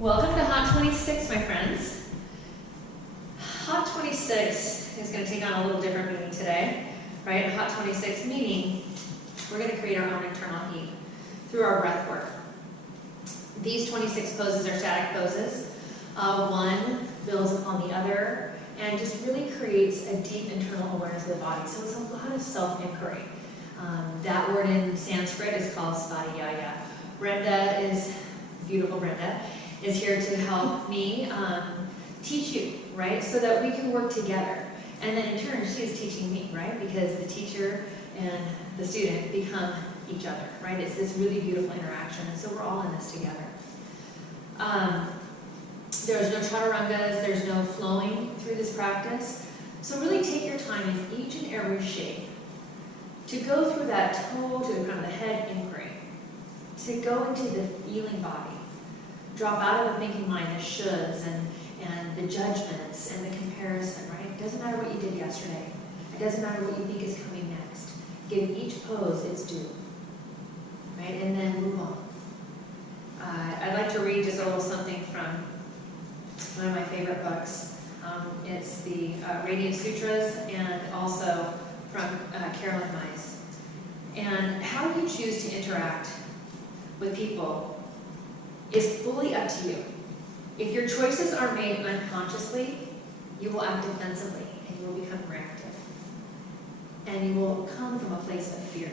Welcome to Hot 26, my friends. Hot 26 is going to take on a little different meaning today, right? Hot 26 meaning we're going to create our own internal heat through our breath work. These 26 poses are static poses. One builds upon the other and just really creates a deep internal awareness of the body. So it's a lot of self-inquiry. That word in Sanskrit is called svadhyaya. Brenda is, beautiful Brenda, is here to help me teach you, right? So that we can work together. And then in turn, she is teaching me, right? Because the teacher and the student become each other, right? It's this really beautiful interaction. And so we're all in this together. There's no chaturangas, there's no flowing through this practice. So really take your time in each and every shape to go through that toe to the crown of the head inquiry, to go into the feeling body, drop out of the thinking mind, the shoulds and the judgments and the comparison, right? It doesn't matter what you did yesterday. It doesn't matter what you think is coming next. Give each pose its due, right? And then move on. I'd like to read just a little something from one of my favorite books. It's the Radiant Sutras and also from Carolyn Mize. And how you choose to interact with people is fully up to you. If your choices are made unconsciously, you will act defensively and you will become reactive. And you will come from a place of fear.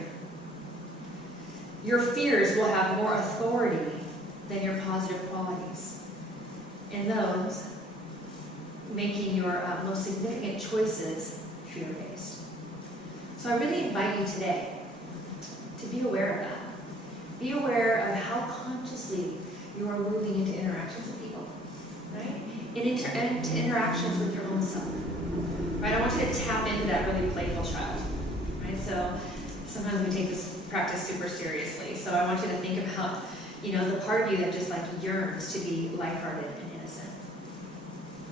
Your fears will have more authority than your positive qualities. And those making your most significant choices fear-based. So I really invite you today to be aware of that. Be aware of how consciously you are moving into interactions with people, right? Into interactions with your own self, right? I want you to tap into that really playful child, right? So sometimes we take this practice super seriously. So I want you to think about, the part of you that just like yearns to be lighthearted and innocent,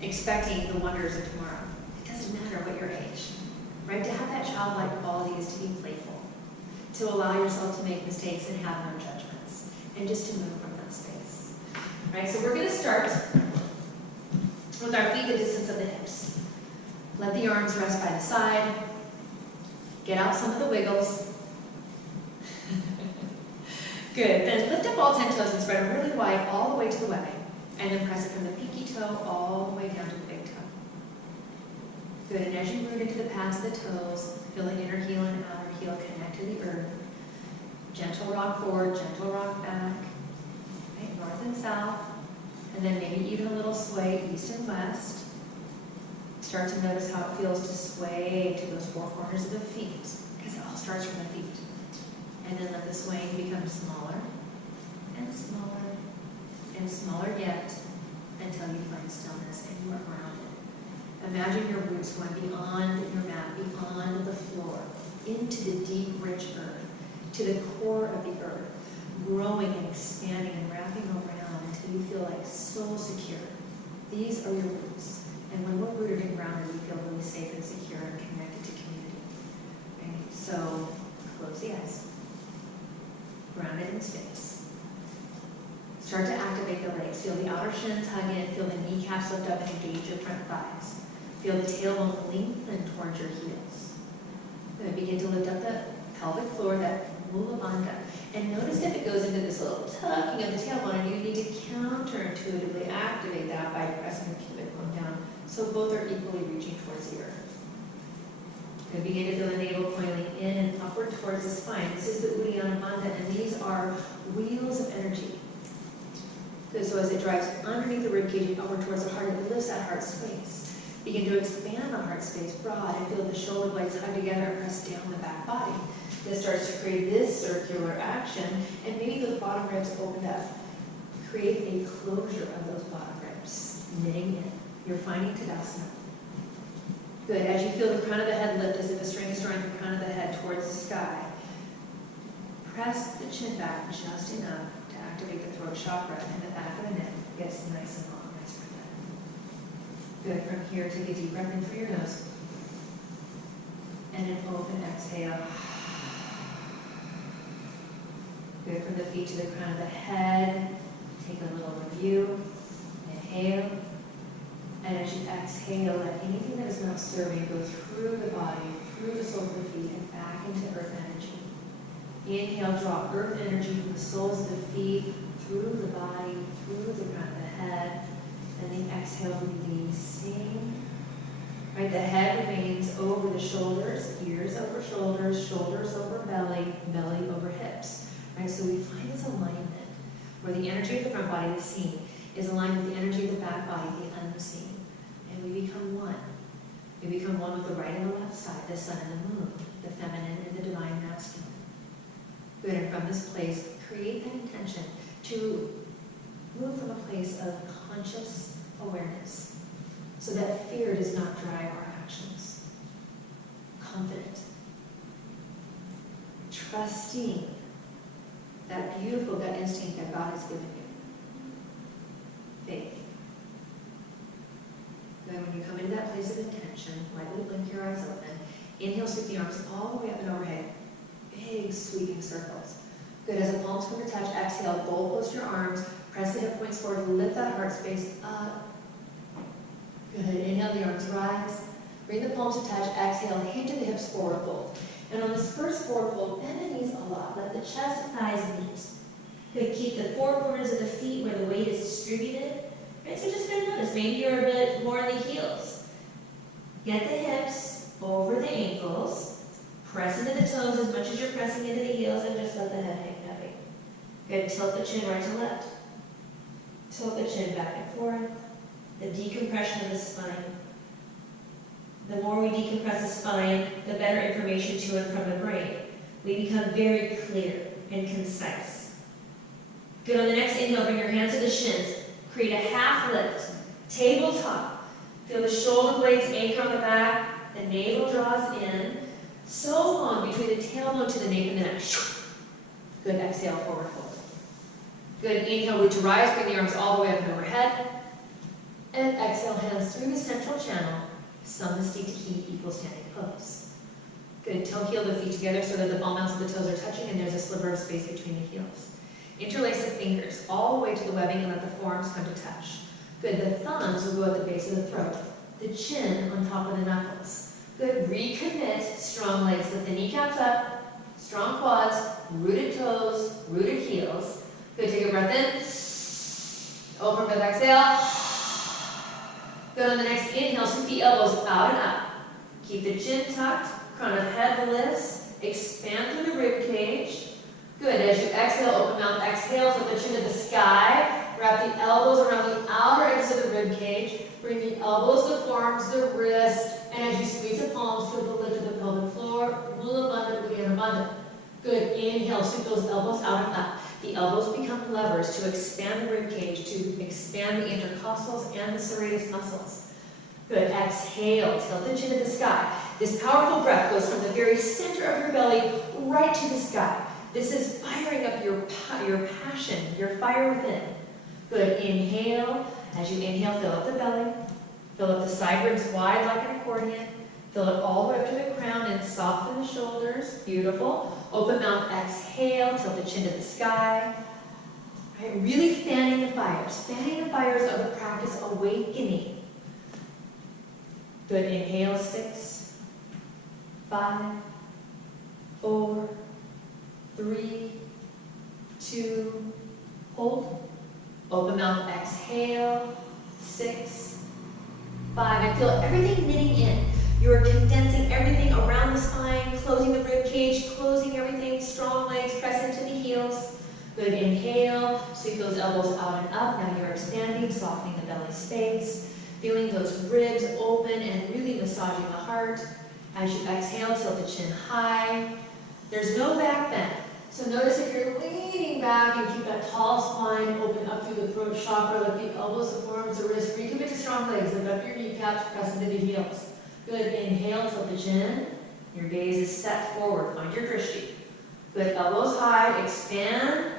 expecting the wonders of tomorrow. It doesn't matter what your age, right? To have that childlike quality is to be playful, to allow yourself to make mistakes and have no judgments, and just to move from that space, right? So we're going to start with our feet the distance of the hips. Let the arms rest by the side. Get out some of the wiggles. Good. Then lift up all 10 toes and spread them really wide all the way to the webbing. And then press it from the pinky toe all the way down to the big toe. Good. And as you root into the pads of the toes, feel the inner heel and outer heel connect to the earth. Gentle rock forward, gentle rock back. Right? North and south. And then maybe even a little sway east and west. Start to notice how it feels to sway to those four corners of the feet, because it all starts from the feet. And then let the swaying become smaller and smaller and smaller yet until you find stillness and you are grounded. Imagine your roots going beyond your mat, beyond the floor, into the deep, rich earth, to the core of the earth, growing and expanding and wrapping around until you feel like so secure. These are your roots. And when we're rooted and grounded, we feel really safe and secure and connected to community. Right? So close the eyes. Grounded in space. Start to activate the legs. Feel the outer shins hug in. Feel the kneecaps lift up and engage your front thighs. Feel the tailbone lengthen towards your heels. Then begin to lift up the pelvic floor, that mula bandha. And notice if it goes into this little tucking of the tailbone, and you need to counterintuitively activate that by pressing the pubic bone down, so both are equally reaching towards the earth. Good. Begin to feel the navel coiling in and upward towards the spine. This is the Uddiyana Bandha, and these are wheels of energy. Good. So as it drives underneath the ribcage and upward towards the heart, it lifts that heart space. Begin to expand the heart space broad and feel the shoulder blades hug together and press down the back body. This starts to create this circular action, and maybe those bottom ribs opened up. Create a closure of those bottom ribs, knitting in. You're finding Tadasana. Good. As you feel the crown of the head lift as if a string is drawing the crown of the head towards the sky, press the chin back just enough to activate the throat chakra and the back of the neck gets nice and long, nice and good. From here, take a deep breath in through your nose. And an open exhale. Good. From the feet to the crown of the head, take a little review. Inhale. And as you exhale, let anything that is not serving go through the body, through the soles of the feet, and back into earth energy. Inhale, draw earth energy from the soles of the feet, through the body, through the crown of the head, and then exhale, releasing. Right, the head remains over the shoulders, ears over shoulders, shoulders over belly, belly over hips. Right, so we find this alignment where the energy of the front body, the seen, is aligned with the energy of the back body, the unseen. And we become one. We become one with the right and the left side, the sun and the moon, the feminine and the divine masculine. Good, and from this place, create an intention to move from a place of conscious awareness so that fear does not drive our actions. Confident. Trusting that beautiful gut instinct that God has given you. Faith. Then when you come into that place of intention, lightly blink your eyes open. Inhale, sweep the arms all the way up and overhead. Big sweeping circles. Good, as the palms come to touch, exhale, goal post your arms, press the hip points forward, lift that heart space up. Good, inhale, the arms rise. Bring the palms to touch, exhale, hinge of the hips forward fold. And on this first forward fold, bend the knees a lot, let the chest and thighs meet. Good, keep the four corners of the feet where the weight is distributed. Right, so just kind of notice, maybe you're a bit more in the heels. Get the hips over the ankles. Press into the toes as much as you're pressing into the heels, and just let the head hang heavy. Good, tilt the chin right to left. Tilt the chin back and forth. The decompression of the spine. The more we decompress the spine, the better information to and from the brain. We become very clear and concise. Good, on the next inhale, bring your hands to the shins. Create a half lift, tabletop. Feel the shoulder blades anchor on the back, the navel draws in. So long between the tailbone to the nape and the neck. Good, exhale, forward fold. Good, inhale, root to rise, bring the arms all the way up and overhead. And exhale, hands through the central channel. Samasthiti to key equal standing pose. Good, toe heel the feet together so that the ball mounts of the toes are touching and there's a sliver of space between the heels. Interlace the fingers all the way to the webbing and let the forearms come to touch. Good, the thumbs will go at the base of the throat. The chin on top of the knuckles. Good, recommit, strong legs, lift the kneecaps up, strong quads, rooted toes, rooted heels. Good, take a breath in, open breath, exhale. Good, on the next inhale, sweep the elbows out and up. Keep the chin tucked, crown of head lifts, expand through the rib cage. Good, as you exhale, open mouth, exhale, flip the chin to the sky, wrap the elbows around the outer edges of the rib cage, bring the elbows, the forearms, the wrist, and as you squeeze the palms, feel the lift of the pelvic floor, Mula Bandha, Uddiyana Bandha. Good, inhale, sweep those elbows out and up. The elbows become levers to expand the rib cage, to expand the intercostals and the serratus muscles. Good, exhale, tilt the chin to the sky. This powerful breath goes from the very center of your belly right to the sky. This is firing up your passion, your fire within. Good, inhale. As you inhale, fill up the belly. Fill up the side ribs wide like an accordion. Fill it all the way up to the crown and soften the shoulders. Beautiful. Open mouth, exhale, tilt the chin to the sky. Right, really fanning the fires of the practice awakening. Good, inhale, 6, 5, 4, 3, 2, hold. Open mouth, exhale, 6, 5, and feel everything knitting in. You're condensing everything around the spine, closing the rib cage, closing everything, strong legs, press into the heels. Good, inhale, sweep those elbows out and up. Now you're expanding, softening the belly space, feeling those ribs open and really massaging the heart. As you exhale, tilt the chin high. There's no back bend. So notice if you're leaning back and keep that tall spine open up through the throat chakra, lift the elbows, the forearms, the wrists, recommit to strong legs, lift up your kneecaps, press into the heels. Good, inhale, tilt the chin. Your gaze is set forward, find your drishti. Good, elbows high, expand.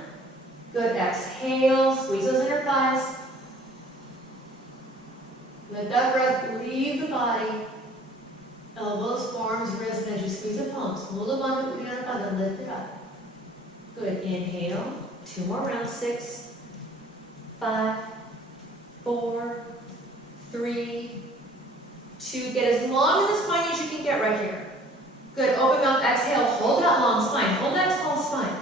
Good, exhale, squeeze those inner thighs. Let that breath leave the body. Elbows, forearms, wrists, and as you squeeze the palms, Mula Bandha, Uddiyana Bandha, lift it up. Good, inhale, 2 more rounds, 6, 5, 4, 3, 2. Get as long in the spine as you can get right here. Good. Open mouth, exhale. Hold that long spine. Hold that tall spine.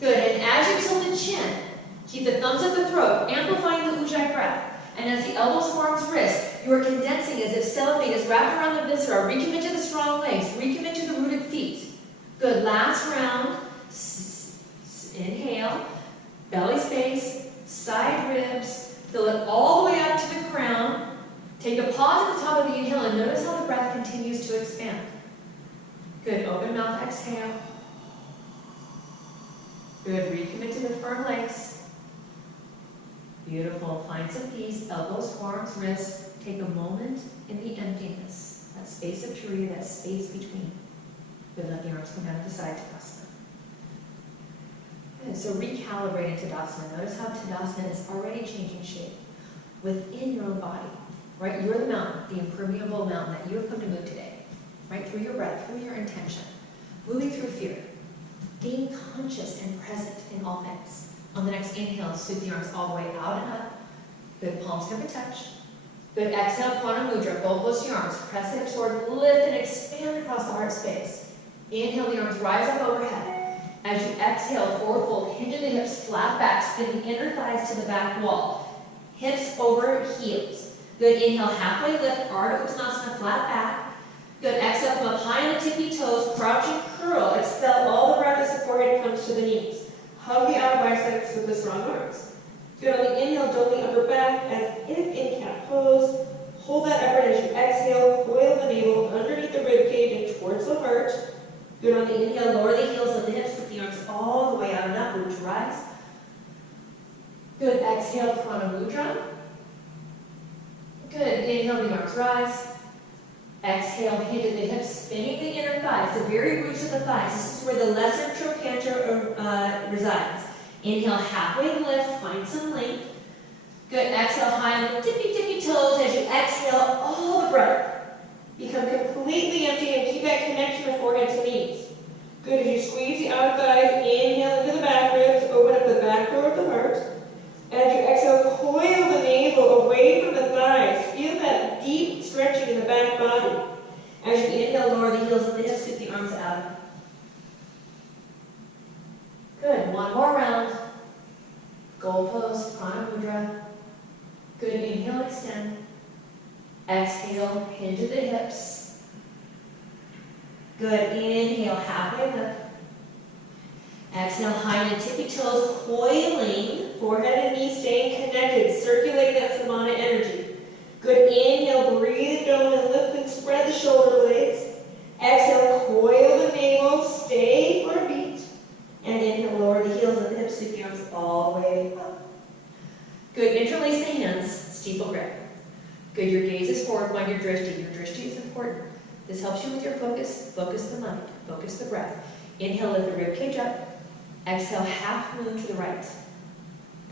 Good. And as you tilt the chin, keep the thumbs at the throat, amplifying the Ujjayi breath. And as the elbows, forearms, wrists, you are condensing as if cellophane is wrapped around the viscera. Recommit to the strong legs. Recommit to the rooted feet. Good. Last round. Inhale. Belly space. Side ribs. Fill it all the way up to the crown. Take a pause at the top of the inhale and notice how the breath continues to expand. Good. Open mouth. Exhale. Good. Recommit to the firm legs. Beautiful. Find some peace. Elbows, forearms, wrists. Take a moment in the emptiness. That space of purity, that space between. Good. Let the arms come down to the side, Tadasana. Good. So recalibrate in Tadasana. Notice how Tadasana is already changing shape within your own body. Right? You're the mountain, the impermeable mountain that you have come to move today. Right? Through your breath, through your intention. Moving through fear. Being conscious and present in all things. On the next inhale, sweep the arms all the way out and up. Good. Palms never touch. Good. Exhale, Prana Mudra. Go close to your arms. Press the hips forward. Lift and expand across the heart space. Inhale, the arms rise up overhead. As you exhale, forward fold. Hinge the hips, flat back. Spin the inner thighs to the back wall. Hips over heels. Good. Inhale, halfway lift. Ardha Uttanasana, flat back. Good. Exhale, come up high on the tippy toes. Crouching curl. Expel all the breath as the forehead comes to the knees. Hug the outer biceps with the strong arms. Good. On the inhale, dome the upper back as if in cat pose. Hold that effort as you exhale. Coil the navel underneath the rib cage and towards the heart. Good. On the inhale, lower the heels of the hips with the arms all the way out and up. Root to rise. Good. Exhale, Prana Mudra. Good. Inhale, the arms rise. Exhale, hinge at the hips, spinning the inner thighs, the very roots of the thighs. This is where the lesser trochanter resides. Inhale, halfway lift, find some length. Good. Exhale, high on the tippy toes. As you exhale, all the breath. Become completely empty and keep that connection of forehead to knees. Good. As you squeeze the outer thighs, inhale into the back ribs, open up the back door of the heart. As you exhale, coil the navel away from the thighs. Feel that deep stretching in the back body. As you inhale, lower the heels of the hips, scoop the arms out. Good. One more round. Gold pose, Prana Mudra. Good. Inhale, extend. Exhale, hinge at the hips. Good. Inhale, halfway lift. Exhale, high on the tippy toes, coiling, forehead and knees staying connected, circulating that Samana energy. Good. Inhale, breathe dome and lift and spread the shoulder blades. Exhale, coil the navel, stay for a beat. And inhale, lower the heels of the hips, sweep the arms all the way up. Good. Interlace the hands, steeple grip. Good. Your gaze is forward, mind your drishti. Your drishti is important. This helps you with your focus. Focus the mind. Focus the breath. Inhale, lift the rib cage up. Exhale, half moon to the right.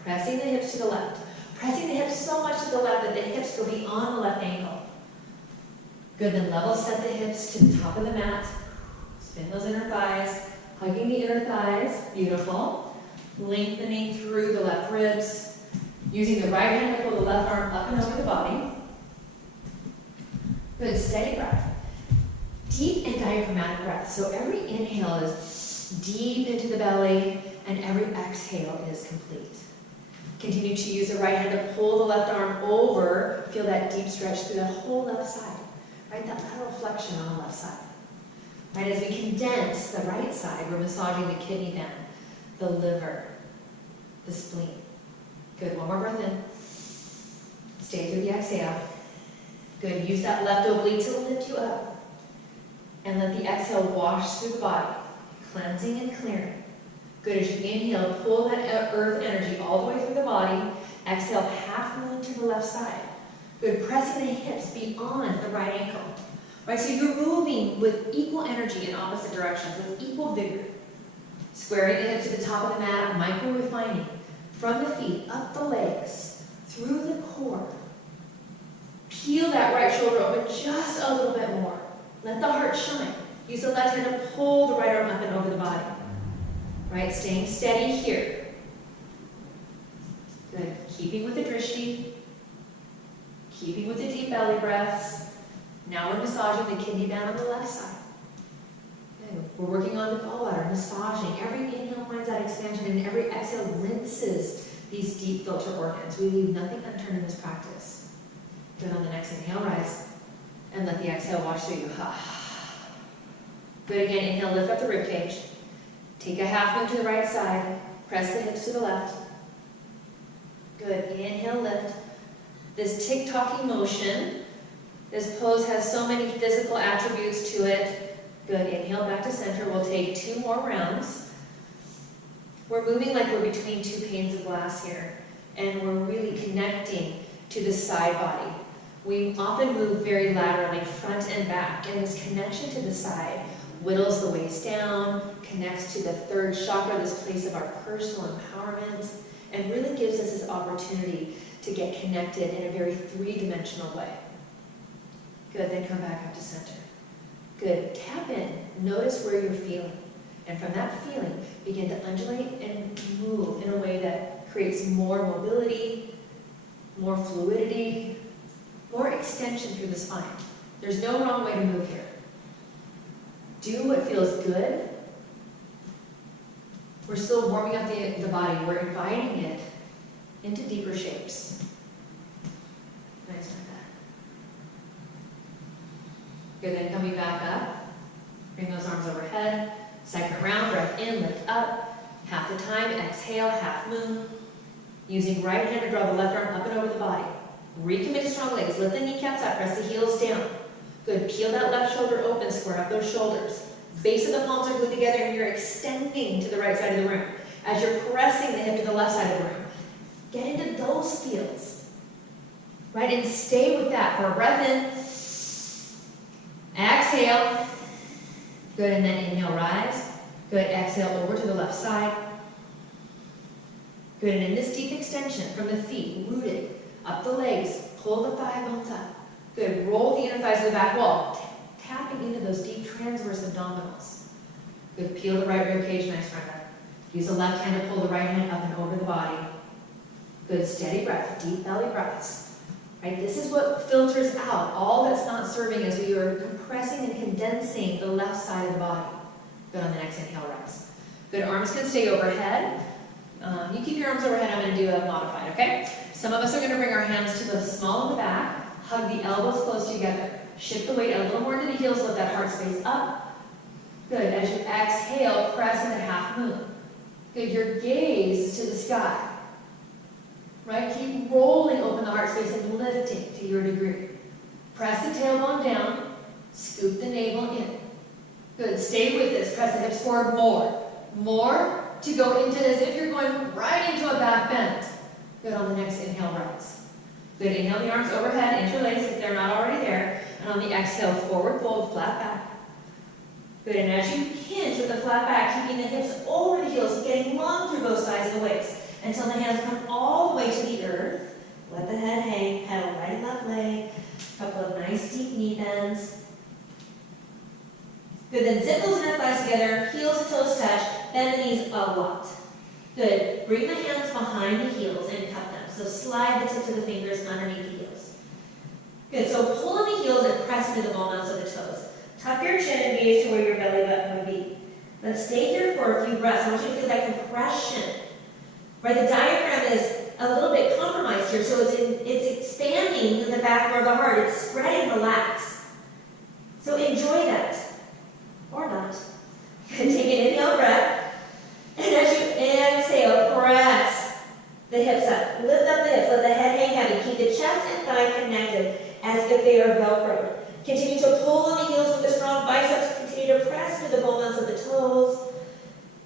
Pressing the hips to the left. Pressing the hips so much to the left that the hips go beyond the left ankle. Good. Then level set the hips to the top of the mat. Spin those inner thighs. Hugging the inner thighs. Beautiful. Lengthening through the left ribs. Using the right hand to pull the left arm up and over the body. Good. Steady breath. Deep and diaphragmatic breath. So every inhale is deep into the belly, and every exhale is complete. Continue to use the right hand to pull the left arm over. Feel that deep stretch through the whole left side. Right, that lateral flexion on the left side. Right, as we condense the right side, we're massaging the kidney band, the liver, the spleen. Good. One more breath in. Stay through the exhale. Good. Use that left oblique to lift you up. And let the exhale wash through the body, cleansing and clearing. Good. As you inhale, pull that earth energy all the way through the body. Exhale, half moon to the left side. Good. Pressing the hips beyond the right ankle. Right, so you're moving with equal energy in opposite directions, with equal vigor. Squaring the hips to the top of the mat, micro-refining. From the feet, up the legs, through the core. Peel that right shoulder open just a little bit more. Let the heart shine. Use the left hand to pull the right arm up and over the body. Right, staying steady here. Good. Keeping with the drishti. breaths. Now we're massaging the kidney band on the left side. Good. We're working on the gallbladder, massaging. Every inhale finds that expansion, and every exhale rinses these deep filter organs. We leave nothing unturned in this practice. Good. On the next inhale, rise. And let the exhale wash through you. Good. Again, inhale, lift up the rib cage. Take a half move to the right side. Press the hips to the left. Good. Inhale, lift. This tick-tocking motion, this pose has so many physical attributes to it. Good. Inhale back to center. We'll take 2 more rounds. We're moving like we're between 2 panes of glass here, and we're really connecting to the side body. We often move very laterally, front and back, and this connection to the side whittles the waist down, connects to the 3rd chakra, this place of our personal empowerment, and really gives us this opportunity to get connected in a very 3-dimensional way. Good, then come back up to center. Good, tap in, notice where you're feeling, and from that feeling, begin to undulate and move in a way that creates more mobility, more fluidity, more extension through the spine. There's no wrong way to move here. Do what feels good. We're still warming up the body. We're inviting it into deeper shapes. Nice like that. Good, then coming back up. Bring those arms overhead. Second round, breath in, lift up. Half the time, exhale, half moon. Using right hand to draw the left arm up and over the body. Recommit to strong legs. Lift the kneecaps up, press the heels down. Good, peel that left shoulder open, square up those shoulders. Base of the palms are glued together and you're extending to the right side of the room. As you're pressing the hip to the left side of the room. Get into those feels. Right, and stay with that for a breath in. Exhale. Good, and then inhale, rise. Good, exhale over to the left side. Good, and in this deep extension from the feet, rooted, up the legs, pull the thigh bones up. Good, roll the inner thighs to the back wall. Tapping into those deep transverse abdominals. Good, peel the right rib cage, nice front up. Use the left hand to pull the right hand up and over the body. Good, steady breath, deep belly breaths. Right, this is what filters out all that's not serving as we are compressing and condensing the left side of the body. Good, on the next inhale, rise. Good, arms can stay overhead. You keep your arms overhead, I'm going to do a modified, okay? Some of us are going to bring our hands to the small of the back, hug the elbows close together. Shift the weight a little more to the heels, let that heart space up. Good, as you exhale, press into half moon. Good, your gaze is to the sky. Right, keep rolling open the heart space and lifting to your degree. Press the tailbone down, scoop the navel in. Good, stay with this, press the hips forward more. More to go into as if you're going right into a back bend. Good, on the next inhale, rise. Good, inhale the arms overhead, interlace if they're not already there. And on the exhale, forward fold, flat back. Good, and as you hinge with the flat back, keeping the hips over the heels, getting long through both sides of the waist, until the hands come all the way to the earth. Let the head hang, pedal right and left leg. A couple of nice deep knee bends. Good, then zip those inner thighs together, heels and toes touch, bend the knees a lot. Good, bring the hands behind the heels and cup them. So slide the tips of the fingers underneath the heels. Good, so pull on the heels and press into the ball mounts of the toes. Tuck your chin and gaze to where your belly button would be. Let's stay here for a few breaths. I want you to feel that compression. Right, the diaphragm is a little bit compromised here, so it's expanding in the back of the heart. It's spreading, relax. So enjoy that. Or not. Take an inhale breath. And as you exhale, press the hips up. Lift up the hips, let the head hang heavy. Keep the chest and thigh connected as if they are Velcro. Continue to pull on the heels with the strong biceps. Continue to press through the bone mounts of the toes.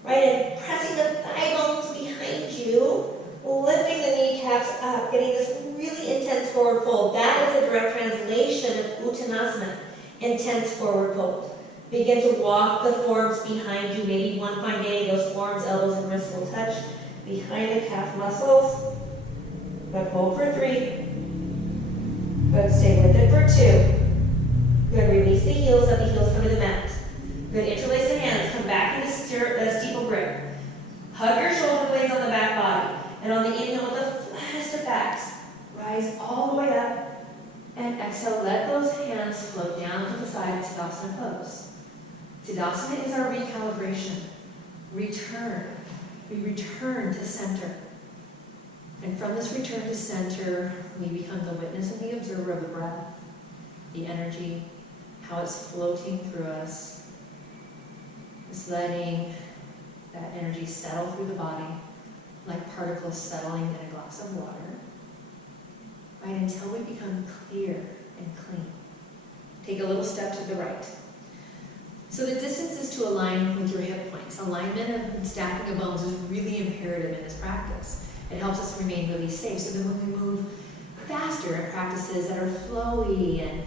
Right, and pressing the thigh bones behind you. Lifting the kneecaps up. Getting this really intense forward fold. That is a direct translation of Uttanasana. Intense forward fold. Begin to walk the forearms behind you. Maybe one fine day, those forearms, elbows, and wrists will touch behind the calf muscles. But hold for 3. Good, stay with it for 2. Good, release the heels, let the heels come to the mat. Good, interlace the hands, come back into steeple grip. Hug your shoulder blades on the back body. And on the inhale, with the flattest of backs, rise all the way up. And exhale, let those hands float down to the side, Tadasana pose. Tadasana is our recalibration. Return. We return to center. And from this return to center, we become the witness and the observer of the breath, the energy, how it's floating through us. Just letting that energy settle through the body like particles settling in a glass of water. Right, until we become clear and clean. Take a little step to the right. So the distance is to align with your hip points. Alignment and stacking of bones is really imperative in this practice. It helps us remain really safe. So then when we move faster in practices that are flowy and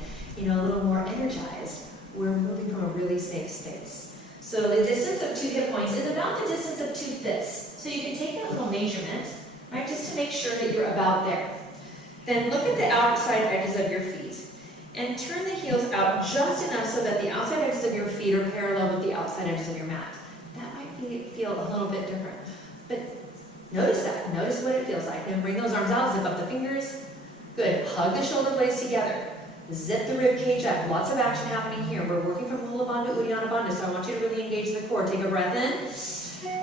a little more energized, we're moving from a really safe space. So the distance of 2 hip points is about the distance of 2 fists. So you can take a little measurement, right, just to make sure that you're about there. Then look at the outside edges of your feet and turn the heels out just enough so that the outside edges of your feet are parallel with the outside edges of your mat. That might feel a little bit different, but notice that. Notice what it feels like. Then bring those arms out, zip up the fingers. Good. Hug the shoulder blades together. Zip the rib cage up. Lots of action happening here. We're working from Mula Bandha, Uddiyana Bandha, so I want you to really engage the core. Take a breath in.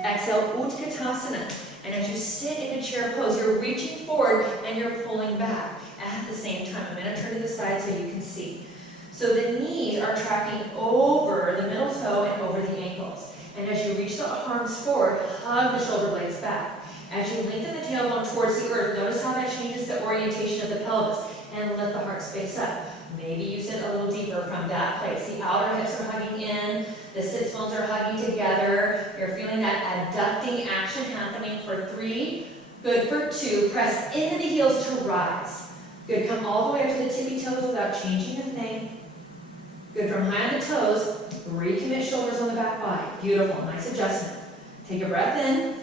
Exhale, Utkatasana. And as you sit in a chair pose, you're reaching forward and you're pulling back at the same time. I'm going to turn to the side so you can see. So the knees are tracking over the middle toe and over the ankles. And as you reach the arms forward, hug the shoulder blades back. As you lengthen the tailbone towards the earth, notice how that changes the orientation of the pelvis and let the heart space up. Maybe you sit a little deeper from that place. The outer hips are hugging in, the sits bones are hugging together. You're feeling that adducting action happening for 3. Good for 2. Press into the heels to rise. Good, come all the way up to the tippy toes without changing a thing. Good, from high on the toes, recommit shoulders on the back body. Beautiful, nice adjustment. Take a breath in,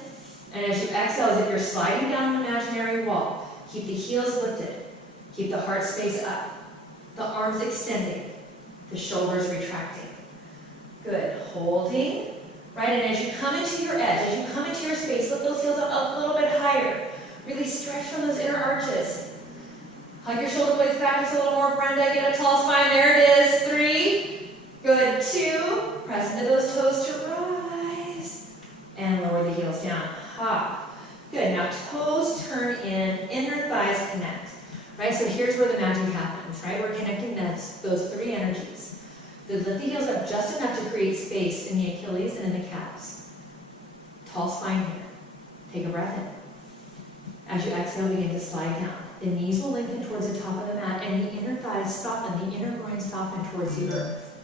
and as you exhale, as if you're sliding down an imaginary wall, keep the heels lifted. Keep the heart space up. The arms extending, the shoulders retracting. Good, holding, right? And as you come into your edge, as you come into your space, lift those heels up a little bit higher. Really stretch from those inner arches. Hug your shoulder blades back just a little more, Brenda. Get a tall spine. There it is. 3. Good. 2. Press into those toes to rise. And lower the heels down. Ha. Good. Now toes turn in, inner thighs connect. Right, so here's where the magic happens, right? We're connecting those 3 energies. Lift the heels up just enough to create space in the Achilles and in the calves. Tall spine here. Take a breath in. As you exhale, begin to slide down. The knees will lengthen towards the top of the mat, and the inner thighs soften, the inner groin soften towards the earth.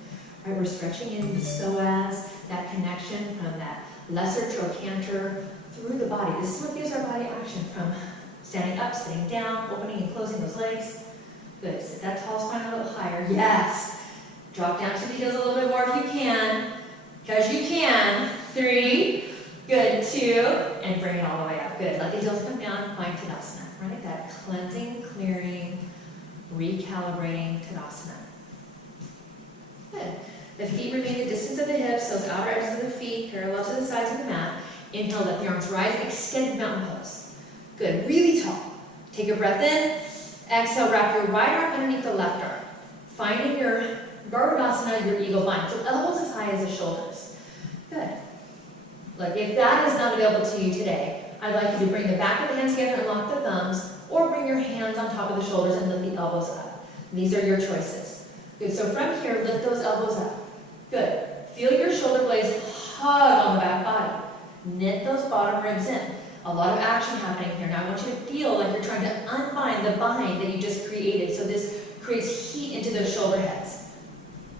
Right, we're stretching in the psoas, that connection from that lesser trochanter through the body. This is what gives our body action from standing up, sitting down, opening and closing those legs. Good. Sit that tall spine a little higher. Yes. Drop down to the heels a little bit more if you can. Because you can. 3. Good. 2. And bring it all the way up. Good. Let the heels come down. Find Tadasana. Right? That cleansing, clearing, recalibrating Tadasana. Good. The feet remain the distance of the hips, those outer edges of the feet, parallel to the sides of the mat. Inhale, let the arms rise. Extend mountain pose. Good, really tall. Take a breath in. Exhale, wrap your right arm underneath the left arm. Finding your Garudasana, your eagle bind. So elbows as high as the shoulders. Good. Look, if that is not available to you today, I'd like you to bring the back of the hands together and lock the thumbs, or bring your hands on top of the shoulders and lift the elbows up. These are your choices. Good, so from here, lift those elbows up. Good. Feel your shoulder blades hug on the back body. Knit those bottom ribs in. A lot of action happening here. Now I want you to feel like you're trying to unbind the bind that you just created. So this creates heat into those shoulder heads.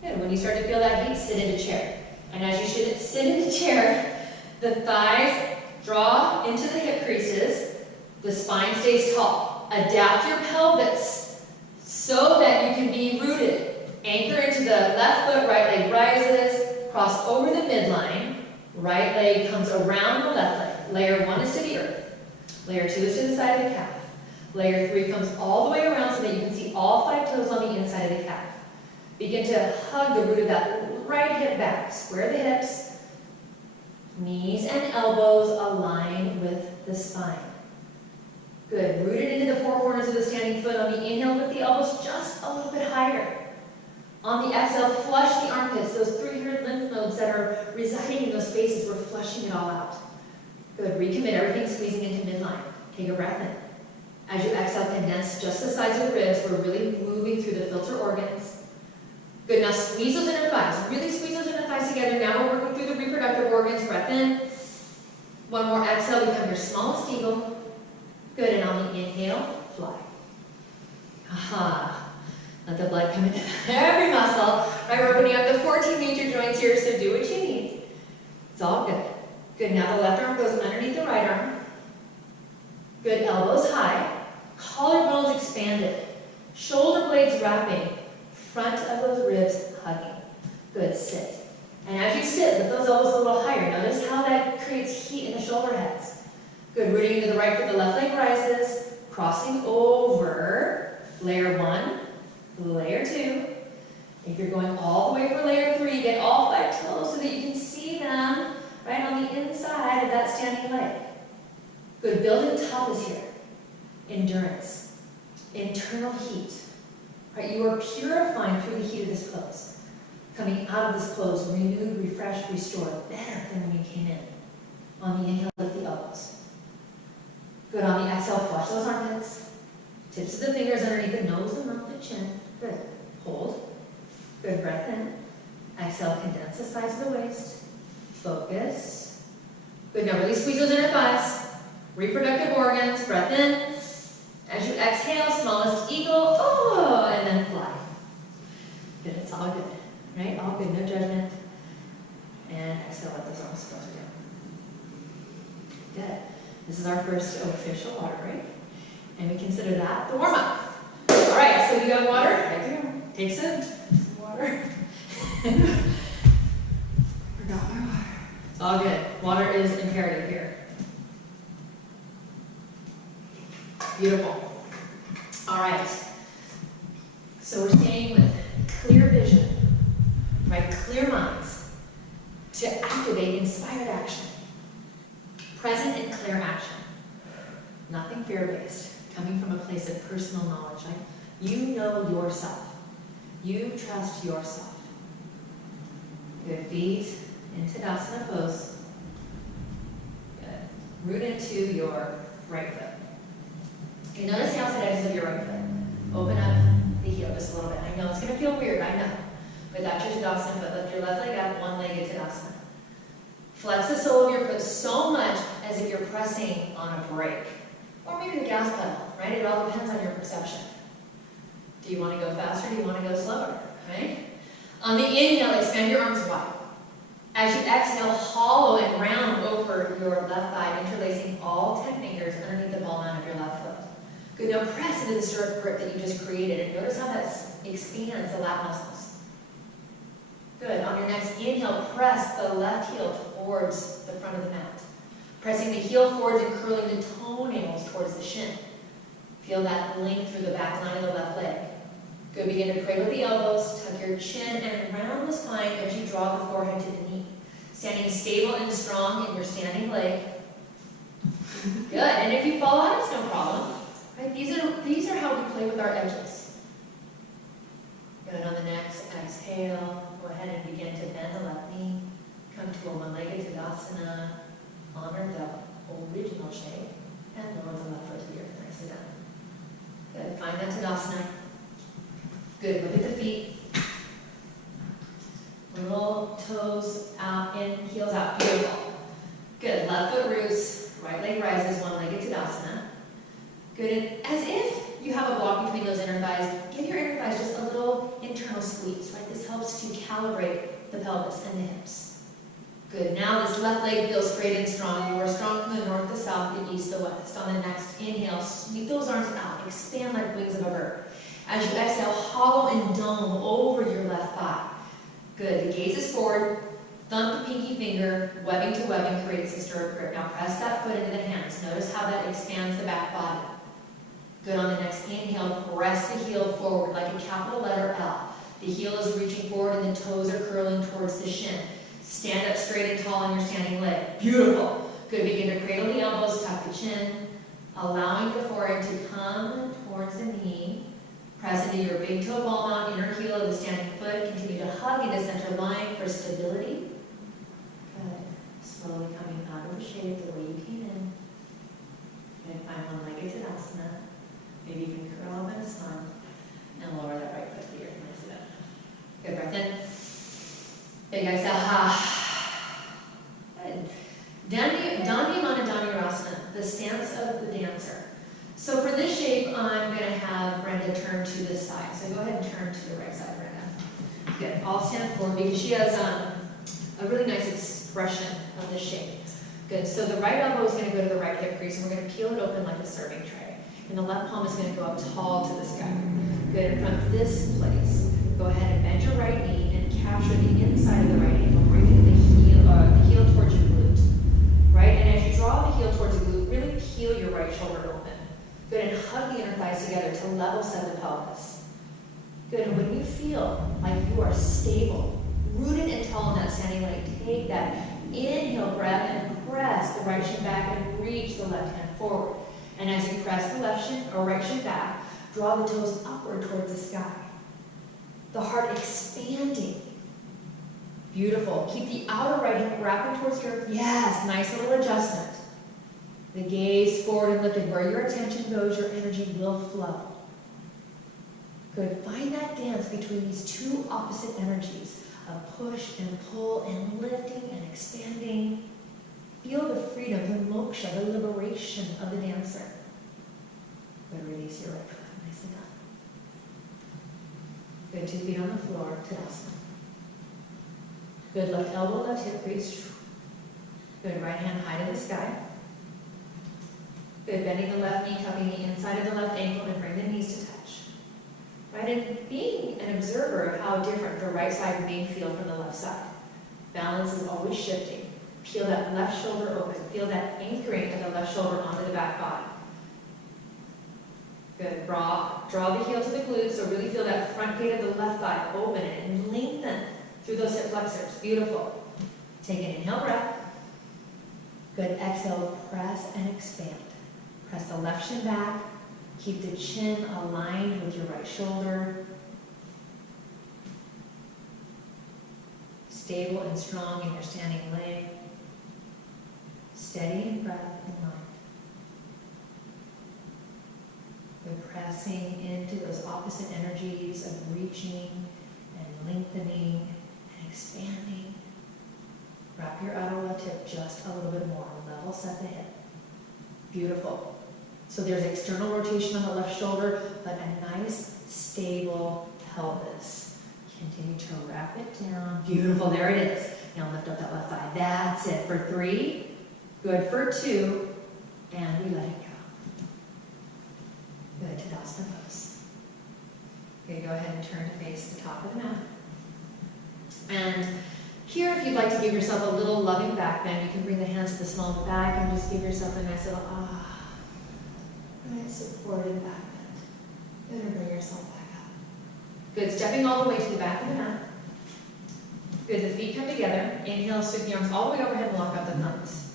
Good. When you start to feel that heat, sit in a chair. And as you should sit in the chair, the thighs draw into the hip creases. The spine stays tall. Adapt your pelvis so that you can be rooted. Anchor into the left foot, right leg rises, cross over the midline. Right leg comes around the left leg. Layer 1 is to the earth. Layer 2 is to the side of the calf. Layer 3 comes all the way around so that you can see all 5 toes on the inside of the calf. Begin to hug the root of that right hip back. Square the hips. Knees and elbows align with the spine. Good, rooted into the four corners of the standing foot. On the inhale, lift the elbows just a little bit higher. On the exhale, flush the armpits, those 300 lymph nodes that are residing in those spaces, we're flushing it all out. Good, recommit, everything squeezing into midline. Take a breath in. As you exhale, condense just the sides of the ribs. We're really moving through the filter organs. Good, now squeeze those inner thighs. Really squeeze those inner thighs together. Now we're working through the reproductive organs. Breath in. One more exhale, become your smallest eagle. Good, and on the inhale, fly. Aha. Let the blood come into every muscle. Right, we're opening up the 14 major joints here, so do what you need. It's all good. Good, now the left arm goes underneath the right arm. Good, elbows high. Collarbones expanded. Shoulder blades wrapping. Front of those ribs hugging. Good, sit. And as you sit, lift those elbows a little higher. Notice how that creates heat in the shoulder heads. Good, rooting into the right foot, the left leg rises. Crossing over. Layer 1. Layer 2. If you're going all the way for layer 3, get all 5 toes so that you can see them right on the inside of that standing leg. Good, building toughness here. Endurance. Internal heat. Right, you are purifying through the heat of this pose. Coming out of this pose, renewed, refreshed, restored, better than when you came in. On the inhale, lift the elbows. Good, on the exhale, flush those armpits. Tips of the fingers underneath the nose, the mouth, the chin. Good. Hold. Good, breath in. Exhale, condense the sides of the waist. Focus. Good, now really squeeze those inner thighs. Reproductive organs, breath in. As you exhale, smallest eagle, oh, and then fly. Good, it's all good, right? All good, no judgment. And exhale, let those arms go down. Good. This is our first official water break. And we consider that the warm-up. All right, so you got water, right here. Take some water. Forgot my water. It's all good. Water is imperative here. Beautiful. All right. So we're staying with clear vision, right? Clear minds to activate inspired action. Present and clear action. Nothing fear-based. Coming from a place of personal knowledge. Like you know yourself. You trust yourself. Good. Feet into Tadasana pose. Good. Root into your right foot. Okay, notice the outside edges of your right foot. Open up the heel just a little bit. I know it's going to feel weird, I know. But that's your Tadasana foot. Lift your left leg up, one-legged Tadasana. Flex the sole of your foot so much as if you're pressing on a brake. Or maybe the gas pedal, right? It all depends on your perception. Do you want to go faster? Do you want to go slower, right? On the inhale, expand your arms wide. As you exhale, hollow and round over your left thigh, interlacing all 10 fingers underneath the ball mound of your left foot. Good, now press into the stirrup grip that you just created, and notice how that expands the lat muscles. Good, on your next inhale, press the left heel towards the front of the mat. Pressing the heel forwards and curling the toenails towards the shin. Feel that length through the back line of the left leg. Good, begin to cradle the elbows, tuck your chin and round the spine as you draw the forehead to the knee. Standing stable and strong in your standing leg. Good, and if you fall out, it's no problem. Right? These are how we play with our edges. Good, on the next exhale, go ahead and begin to bend the left knee. Come to a one-legged Tadasana. Honor the original shape and lower the left foot to the earth. Nicely done. Good. Find that Tadasana. Good. Look at the feet. Little toes out in, heels out. Beautiful. Good. Left foot roots. Right leg rises. One-legged Tadasana. Good. And as if you have a block between those inner thighs, give your inner thighs just a little internal squeeze. Right. This helps to calibrate the pelvis and the hips. Good, now this left leg feels straight and strong. You are strong from the north, the south, the east, the west. On the next inhale, sweep those arms out. Expand like wings of a bird. As you exhale, hollow and dome over your left thigh. Good, the gaze is forward. Thumb to pinky finger, webbing to webbing creates a stirrup grip. Now press that foot into the hands. Notice how that expands the back body. Good, on the next inhale, press the heel forward like a capital letter L. The heel is reaching forward and the toes are curling towards the shin. Stand up straight and tall on your standing leg. Beautiful. Good. Begin to cradle the elbows, tuck the chin, allowing the forehead towards the knee. Press into your big toe ball mount, inner heel of the standing foot. Continue to hug into center line for stability. Good. Slowly coming out of the shape the way you came in. Good. Find one-legged Tadasana. Maybe you can curl up in a sun and lower that right foot to the earth. Nice up. Good. Breath in. Big exhale. Ha. Good. Dandiyamana, the stance of the dancer. So for this shape, I'm going to have Brenda turn to this side. So go ahead and turn to the right side, Brenda. Good. All stand forward because she has a really nice expression of this shape. Good. So the right elbow is going to go to the right hip crease, and we're going to peel it open like a serving tray. And the left palm is going to go up tall to the sky. Good. And from this place, go ahead and bend your right knee and capture the inside of the right ankle, bringing the heel towards your glute. Right? And as you draw the heel towards the glute, really peel your right shoulder open. Good, and hug the inner thighs together to level set the pelvis. Good, and when you feel like you are stable, rooted and tall in that standing leg, take that inhale breath and press the right shin back and reach the left hand forward. And as you press the left shin or right shin back, draw the toes upward towards the sky. The heart expanding. Beautiful. Keep the outer right hip wrapping towards your earth. Yes, nice little adjustment. The gaze forward and lifted. Where your attention goes, your energy will flow. Good. Find that dance between these two opposite energies of push and pull and lifting and expanding. Feel the freedom, the moksha, the liberation of the dancer. Good. Release your right foot. Nicely done. Good. 2 feet on the floor. Tadasana. Good. Left elbow, left hip crease. Good. Right hand high to the sky. Good, bending the left knee, tucking the inside of the left ankle, and bring the knees to touch. Right, and being an observer of how different the right side may feel from the left side. Balance is always shifting. Peel that left shoulder open. Feel that anchoring of the left shoulder onto the back body. Good, draw the heel to the glutes, so really feel that front gate of the left thigh open and lengthen through those hip flexors. Beautiful. Take an inhale breath. Good, exhale, press and expand. Press the left shin back. Keep the chin aligned with your right shoulder. Stable and strong in your standing leg. Steady in breath and mind. We're pressing into those opposite energies of reaching and lengthening and expanding. Wrap your outer left hip just a little bit more. Level set the hip. Beautiful. So there's external rotation on the left shoulder, but a nice, stable pelvis. Continue to wrap it down. Beautiful, there it is. Now lift up that left thigh. That's it for 3. Good for 2. And we let it go. Good, Tadasana pose. Okay, go ahead and turn to face the top of the mat. And here, if you'd like to give yourself a little loving back bend, you can bring the hands to the small of the back and just give yourself a nice little nice supported back bend. Good, and bring yourself back up. Good, stepping all the way to the back of the mat. Good, the feet come together. Inhale, sweep the arms all the way overhead and lock out the thumbs.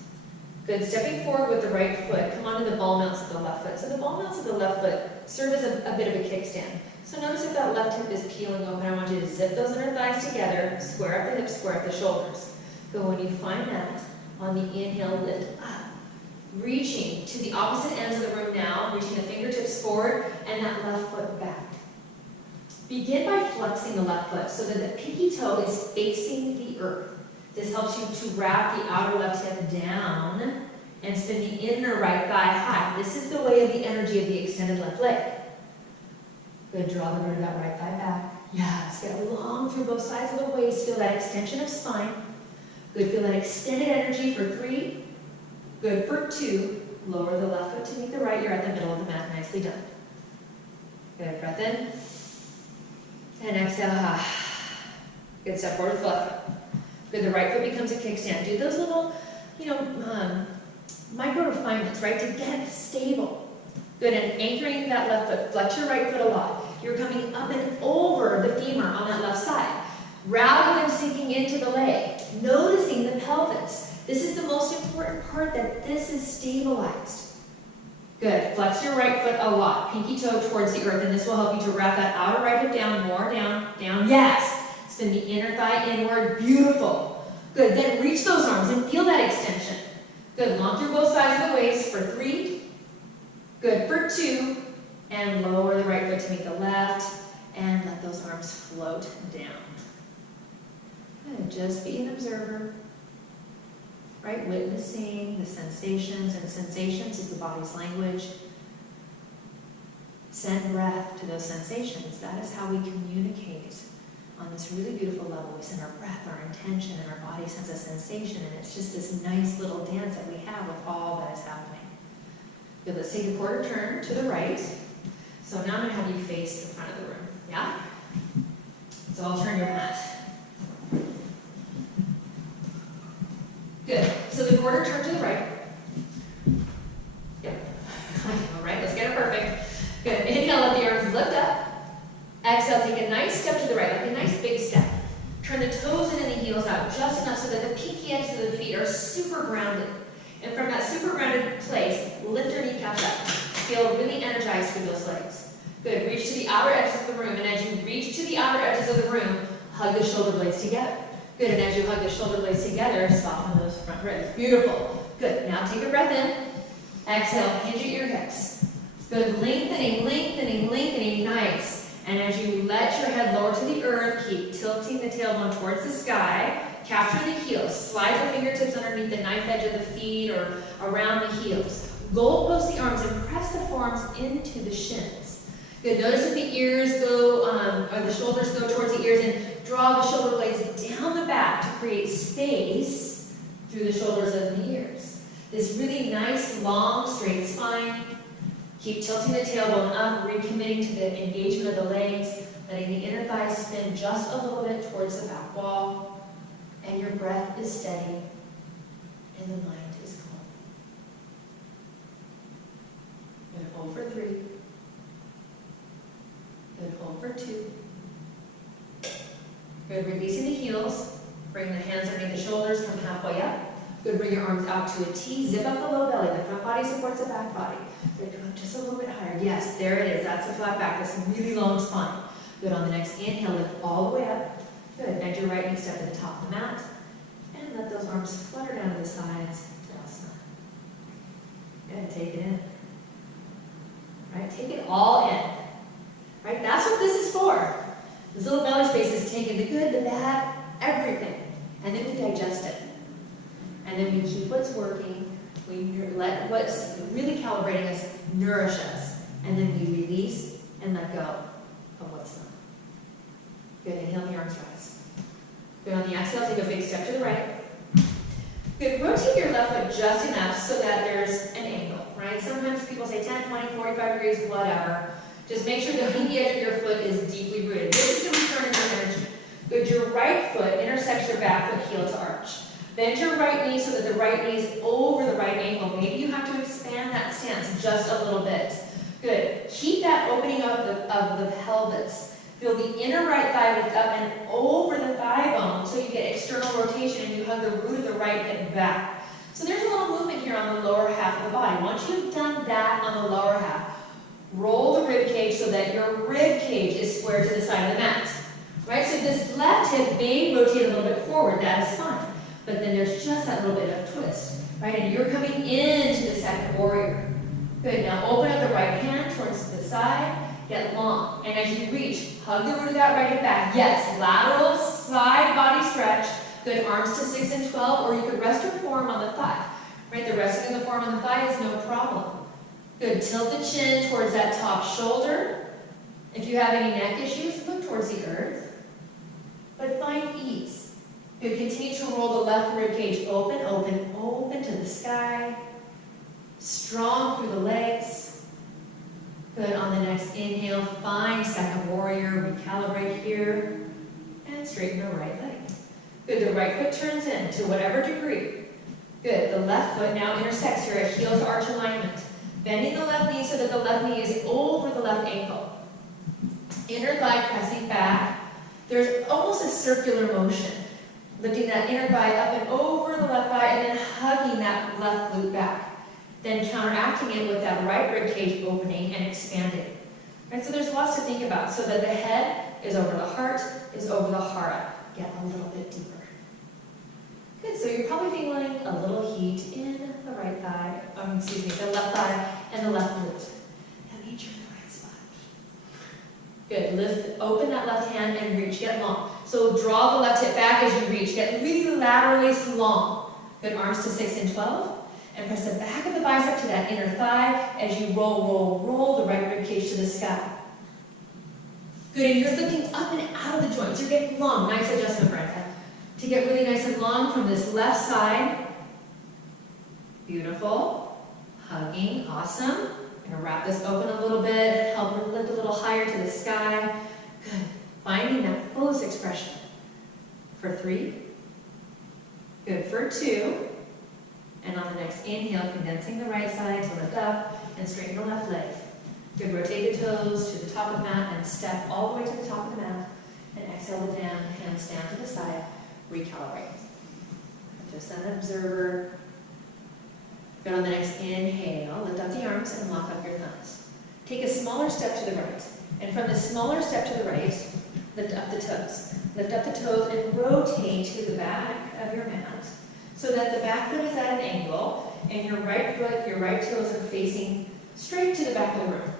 Good, stepping forward with the right foot. Come onto the ball mounts of the left foot. So the ball mounts of the left foot serve as a bit of a kickstand. So notice if that left hip is peeling open, I want you to zip those inner thighs together, square up the hips, square up the shoulders. Good, when you find that, on the inhale, lift up. Reaching to the opposite ends of the room now, reaching the fingertips forward and that left foot back. Begin by flexing the left foot so that the pinky toe is facing the earth. This helps you to wrap the outer left hip down and spin the inner right thigh high. This is the way of the energy of the extended left leg. Good, draw the root of that right thigh back. Yes, get long through both sides of the waist. Feel that extension of spine. Good, feel that extended energy for 3. Good for 2. Lower the left foot to meet the right. You're at the middle of the mat. Nicely done. Good, breath in. And exhale. Good, step forward with the left foot. Good, the right foot becomes a kickstand. Do those little, micro refinements, right, to get stable. Good, and anchoring that left foot. Flex your right foot a lot. You're coming up and over the femur on that left side, rather than sinking into the leg. Noticing the pelvis. This is the most important part, that this is stabilized. Good. Flex your right foot a lot. Pinky toe towards the earth, and this will help you to wrap that outer right hip down, more down, down. Yes. Spin the inner thigh inward. Beautiful. Good. Then reach those arms and feel that extension. Good. Long through both sides of the waist for 3. Good. For 2. And lower the right foot to meet the left. And let those arms float down. Good. Just be an observer. Right? Witnessing the sensations, and sensations is the body's language. Send breath to those sensations. That is how we communicate on this really beautiful level. We send our breath, our intention, and our body sends a sensation, and it's just this nice little dance that we have with all that is happening. Good, let's take a quarter turn to the right. So now I'm going to have you face the front of the room. Yeah? So I'll turn your mat. Good. So the quarter turn to the right. Yep. All right, let's get it perfect. Good. Inhale, let the arms lift up. Exhale, take a nice step to the right, like a nice big step. Turn the toes in and the heels out just enough so that the peaky edges of the feet are super grounded. And from that super grounded place, lift your kneecaps up. Feel really energized through those legs. Good. Reach to the outer edges of the room, and as you reach to the outer edges of the room, hug the shoulder blades together. Good, and as you hug the shoulder blades together, soften those front ribs. Beautiful. Good, now take a breath in. Exhale, hinge at your hips. Good, lengthening, lengthening, lengthening, nice. And as you let your head lower to the earth, keep tilting the tailbone towards the sky. Capture the heels. Slide the fingertips underneath the knife edge of the feet or around the heels. Goal post the arms and press the forearms into the shins. Good, notice that the ears go, or the shoulders go towards the ears, and draw the shoulder blades down the back to create space through the shoulders and the ears. This really nice, long, straight spine. Keep tilting the tailbone up, recommitting to the engagement of the legs, letting the inner thighs spin just a little bit towards the back wall. And your breath is steady, and the mind is calm. Good, hold for 3. Good, hold for 2. Good, releasing the heels. Bring the hands underneath the shoulders, come halfway up. Good, bring your arms out to a T. Zip up the low belly. The front body supports the back body. Good, come up just a little bit higher. Yes, there it is. That's a flat back. That's a really long spine. Good, on the next inhale, lift all the way up. Good, bend your right knee, step to the top of the mat. And let those arms flutter down to the sides. Good, take it in. Right, take it all in. Right, that's what this is for. This little belly space is taking the good, the bad, everything. And then we digest it. And then we keep what's working. We let what's really calibrating us nourish us. And then we release and let go of what's not. Good, inhale, the arms rise. Good, on the exhale, take a big step to the right. Good, rotate your left foot just enough so that there's an angle, right? Sometimes people say 10, 20, 45 degrees, whatever. Just make sure the pinky edge of your foot is deeply rooted. This is a return of your energy. Good, your right foot intersects your back foot heel to arch. Bend your right knee so that the right knee is over the right ankle. Maybe you have to expand that stance just a little bit. Good. Keep that opening up of the pelvis. Feel the inner right thigh lift up and over the thigh bone so you get external rotation and you hug the root of the right hip back. So there's a little movement here on the lower half of the body. Once you've done that on the lower half, roll the rib cage so that your rib cage is square to the side of the mat. Right? So this left hip may rotate a little bit forward. That is fine. But then there's just that little bit of twist. Right? And you're coming into the second warrior. Good. Now open up the right hand towards the side. Get long. And as you reach, hug the root of that right hip back. Yes, lateral side body stretch. Good, arms to 6 and 12, or you could rest your forearm on the thigh. Right, the resting of the forearm on the thigh is no problem. Good, tilt the chin towards that top shoulder. If you have any neck issues, look towards the earth. But find ease. Good, continue to roll the left rib cage open, open, open to the sky. Strong through the legs. Good, on the next inhale, find second warrior, recalibrate here, and straighten the right leg. Good, the right foot turns in to whatever degree. Good, the left foot now intersects here at heel to arch alignment. Bending the left knee so that the left knee is over the left ankle. Inner thigh pressing back. There's almost a circular motion. Lifting that inner thigh up and over the left thigh and then hugging that left glute back. then counteracting it with that right rib cage opening and expanding. Right, so there's lots to think about, so that the head is over the heart, is over the hara. Get a little bit deeper. Good, so you're probably feeling a little heat in the right thigh, the left thigh and the left glute. Now meet you in the right spot. Good, lift, open that left hand and reach, get long. So draw the left hip back as you reach, get really laterally long. Good, arms to 6 and 12. And press the back of the bicep to that inner thigh as you roll the right rib cage to the sky. Good, and you're lifting up and out of the joints. You're getting long. Nice adjustment, Brenda. To get really nice and long from this left side. Beautiful. Hugging, awesome. I'm going to wrap this open a little bit, help her lift a little higher to the sky. Good. Finding that fullest expression. For 3. Good, for 2. And on the next inhale, condensing the right side to lift up and straighten the left leg. Good, rotate the toes to the top of the mat and step all the way to the top of the mat. And exhale the hands down to the side, recalibrate. Just an observer. Good, on the next inhale, lift up the arms and lock up your thumbs. Take a smaller step to the right. And from the smaller step to the right, lift up the toes. Lift up the toes and rotate to the back of your mat, so that the back foot is at an angle and your right foot, your right toes are facing straight to the back of the room.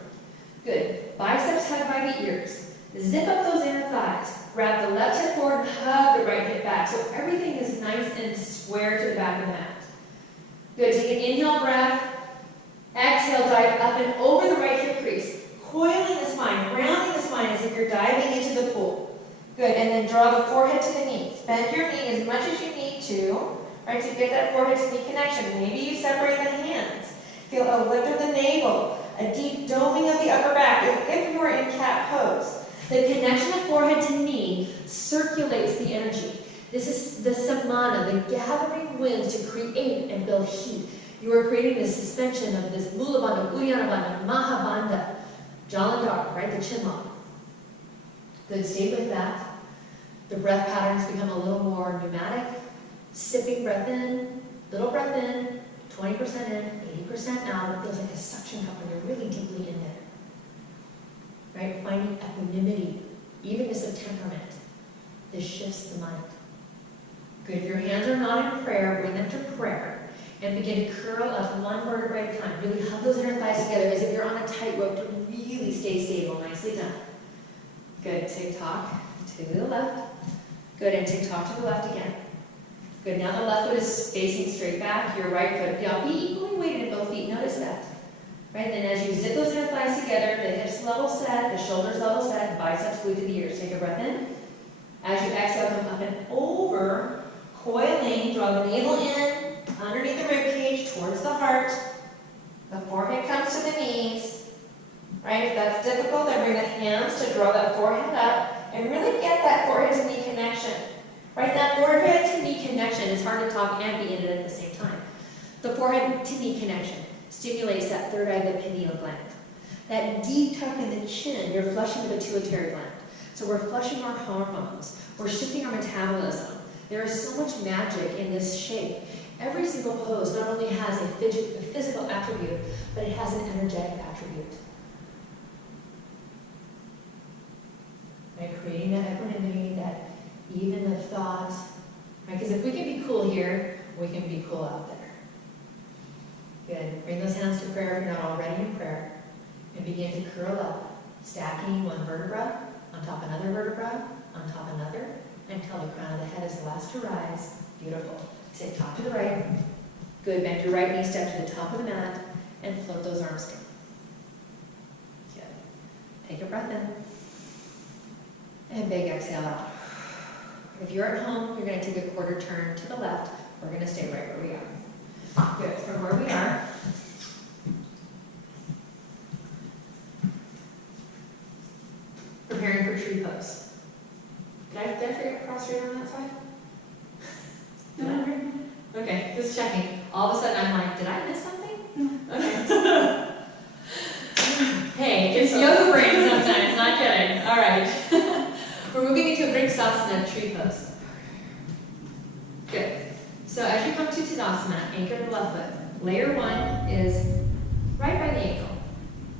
Good. Biceps hugged by the ears. Zip up those inner thighs. Grab the left hip forward and hug the right hip back so everything is nice and square to the back of the mat. Good. Take an inhale breath. Exhale, dive up and over the right hip crease. Coiling the spine, rounding the spine as if you're diving into the pool. Good. And then draw the forehead to the knees. Bend your knee as much as you need to. Right, to get that forehead to knee connection. Maybe you separate the hands. Feel a lift of the navel, a deep doming of the upper back, as if you were in cat pose. The connection of forehead to knee circulates the energy. This is the samana, the gathering winds to create and build heat. You are creating this suspension of this Mula Bandha, Uddiyana Bandha, Mahabandha, Jalandhar, right, the chin lock. Good, stay with that. The breath patterns become a little more pneumatic. Sipping breath in, little breath in, 20% in, 80% out. It feels like a suction cup when you're really deeply in there. Right? Finding equanimity, evenness of temperament. This shifts the mind. Good. If your hands are not in prayer, bring them to prayer. And begin to curl up one vertebrae at a time. Really hug those inner thighs together as if you're on a tightrope to really stay stable. Nicely done. Good. Tick-tock to the left. Good. And tick-tock to the left again. Good, now the left foot is facing straight back, your right foot. Now be equally weighted in both feet, notice that. Right, then as you zip those inner thighs together, the hips level set, the shoulders level set, biceps glued to the ears. Take a breath in. As you exhale, come up and over, coiling, draw the navel in, underneath the rib cage, towards the heart. The forehead comes to the knees. Right, if that's difficult, then bring the hands to draw that forehead up, and really get that forehead to knee connection. Right, that forehead to knee connection, it's hard to talk and be in it at the same time. The forehead to knee connection stimulates that third eye, the pineal gland. That deep tuck in the chin, you're flushing the pituitary gland. So we're flushing our hormones. We're shifting our metabolism. There is so much magic in this shape. Every single pose not only has a physical attribute, but it has an energetic attribute. Right, creating that equanimity, that even the thought, right? Because if we can be cool here, we can be cool out there. Good. Bring those hands to prayer if you're not already in prayer. And begin to curl up, stacking one vertebra on top of another vertebra, on top of another, until the crown of the head is the last to rise. Beautiful. Take top to the right. Good. Bend your right knee, step to the top of the mat, and float those arms down. Good. Take a breath in. And big exhale out. If you're at home, you're going to take a quarter turn to the left. We're going to stay right where we are. Good. From where we are, preparing for tree pose. Did I forget prostrate on that side? No. Okay, just checking. All of a sudden I'm like, did I miss something? No. Okay. Hey, it's yoga brain sometimes, not kidding. All right. We're moving into a Vriksasana, tree pose. Good. So as you come to Tadasana, anchor the left foot. Layer 1 is right by the ankle.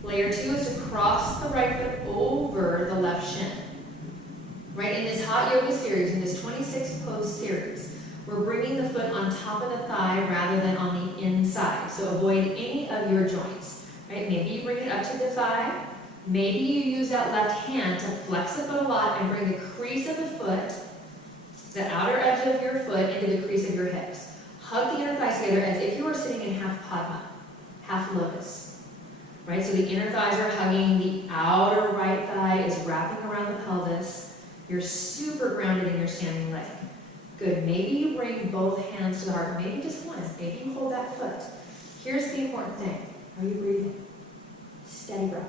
Layer 2 is to cross the right foot over the left shin. Right, in this hot yoga series, in this 26 pose series, we're bringing the foot on top of the thigh rather than on the inside. So avoid any of your joints, right? Maybe you bring it up to the thigh. Maybe you use that left hand to flex the foot a lot and bring the crease of the foot, the outer edge of your foot, into the crease of your hips. Hug the inner thighs together as if you were sitting in half Padma, half lotus. Right, so the inner thighs are hugging, the outer right thigh is wrapping around the pelvis. You're super grounded in your standing leg. Good, maybe you bring both hands to the heart, maybe just one, maybe you hold that foot. Here's the important thing, are you breathing? Steady breath.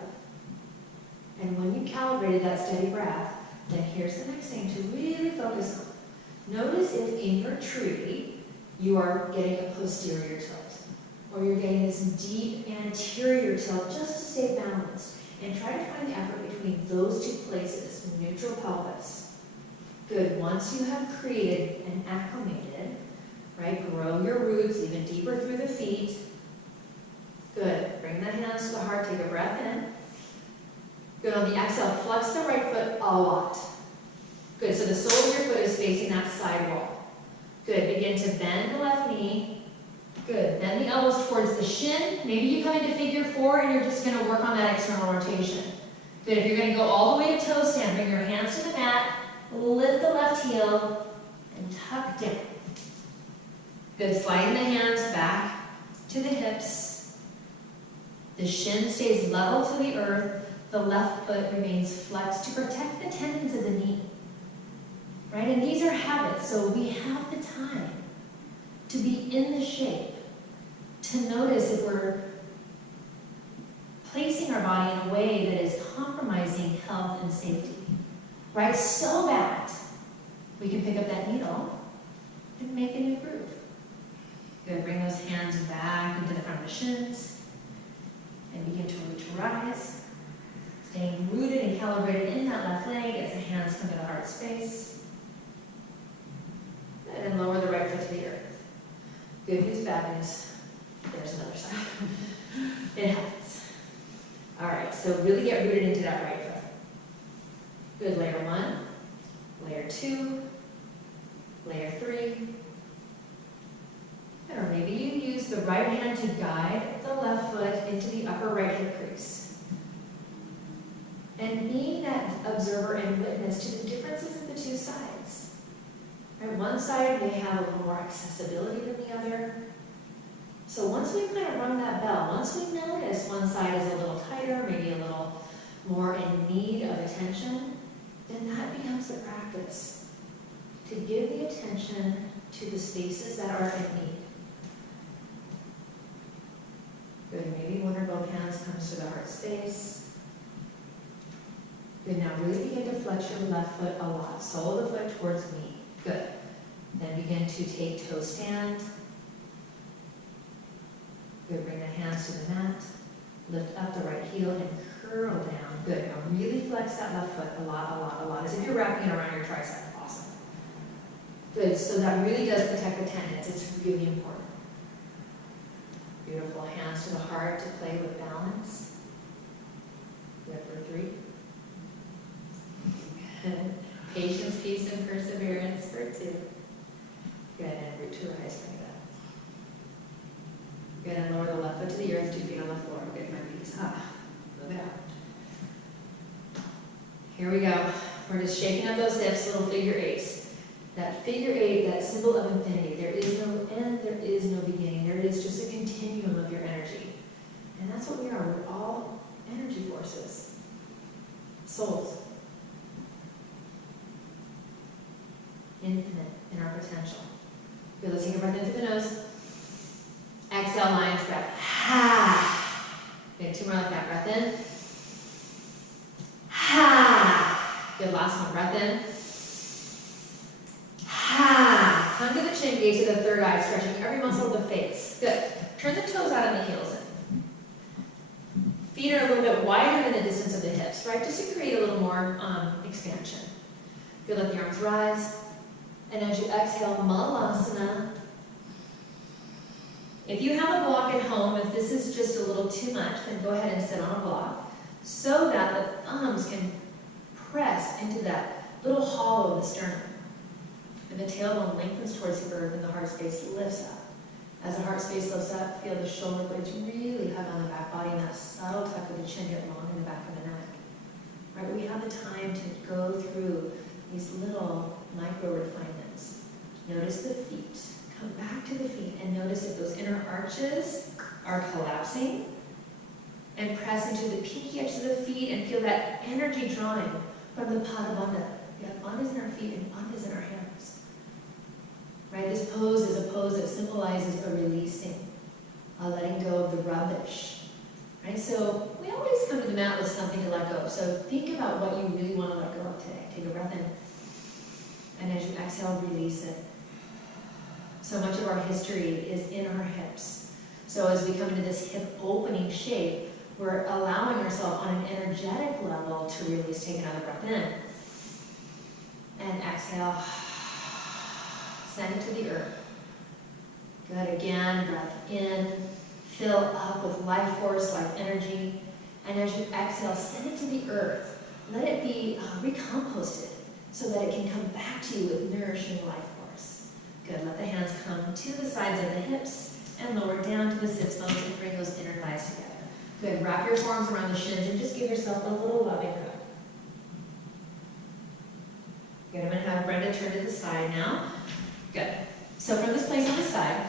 And when you calibrated that steady breath, then here's the next thing to really focus on. Notice if in your tree, you are getting a posterior tilt, or you're getting this deep anterior tilt just to stay balanced. And try to find the effort between those two places, neutral pelvis. Good, once you have created and acclimated, right, grow your roots even deeper through the feet. Good, bring the hands to the heart, take a breath in. Good, on the exhale, flex the right foot a lot. Good, so the sole of your foot is facing that side wall. Good, begin to bend the left knee. Good, bend the elbows towards the shin. Maybe you come into figure 4 and you're just going to work on that external rotation. Good, if you're going to go all the way to toe stand, bring your hands to the mat, lift the left heel, and tuck down. Good, sliding the hands back to the hips. The shin stays level to the earth. The left foot remains flexed to protect the tendons of the knee. Right, and these are habits, so we have the time to be in the shape, to notice if we're placing our body in a way that is compromising health and safety, right? So that we can pick up that needle and make a new groove. Good, bring those hands back into the front of the shins and begin to rise. Staying rooted and calibrated in that left leg as the hands come to the heart space. And then lower the right foot to the earth. Good news, bad news. There's another side. It happens. All right, so really get rooted into that right foot. Good, layer 1, layer 2, layer 3. Or maybe you use the right hand to guide the left foot into the upper right hip crease. And being that observer and witness to the differences of the two sides. Right, one side may have a little more accessibility than the other. So once we kind of rung that bell, once we notice one side is a little tighter, maybe a little more in need of attention, then that becomes the practice. To give the attention to the spaces that are in need. Good, maybe one or both hands comes to the heart space. Good, now really begin to flex your left foot a lot. Sole of the foot towards me. Good. Then begin to take toe stand. Good, bring the hands to the mat. Lift up the right heel and curl down. Good, now really flex that left foot a lot. As if you're wrapping it around your tricep. Awesome. Good, so that really does protect the tendons. It's really important. Beautiful, hands to the heart to play with balance. Good, for 3. Good. Patience, peace, and perseverance for 2. Good, and root to rise, bring it up. Good, and lower the left foot to the earth, 2 feet on the floor. Good, my peace. Move it out. Here we go. We're just shaking up those hips, little figure 8s. That figure 8, that symbol of infinity. There is no end, there is no beginning. There is just a continuum of your energy. And that's what we are. We're all energy forces. Souls. Infinite in our potential. Good, let's take a breath in through the nose. Exhale, lion's breath. Ha! Good, 2 more like that. Breath in. Ha! Good, last one. Breath in. Ha! Tongue to the chin, gaze to the third eye, stretching every muscle of the face. Good. Turn the toes out and the heels in. Feet are a little bit wider than the distance of the hips, right? Just to create a little more expansion. Good, let the arms rise. And as you exhale, Malasana, If you have a block at home, if this is just a little too much, then go ahead and sit on a block so that the thumbs can press into that little hollow of the sternum. And the tailbone lengthens towards the earth and the heart space lifts up. As the heart space lifts up, feel the shoulder blades really hug on the back body and that subtle tuck of the chin get long in the back of the neck. Right, we have the time to go through these little micro refinements. Notice the feet. Come back to the feet and notice if those inner arches are collapsing, and press into the pinky edge of the feet and feel that energy drawing from the Pada Bandha. We have bandhas in our feet and bandhas in our hands. Right? This pose is a pose that symbolizes a releasing, a letting go of the rubbish. Right? So we always come to the mat with something to let go. So think about what you really want to let go of today. Take a breath in. And as you exhale, release it. So much of our history is in our hips. So as we come into this hip opening shape, we're allowing ourselves on an energetic level to release. Take another breath in. And exhale. Send it to the earth. Good. Again, breath in. Fill up with life force, life energy. And as you exhale, send it to the earth. Let it be recomposted so that it can come back to you with nourishing life force. Good. Let the hands come to the sides of the hips and lower down to the sits bones and bring those inner thighs together. Good. Wrap your forearms around the shins and just give yourself a little loving hug. Good. I'm going to have Brenda turn to the side now. Good. So from this place on the side,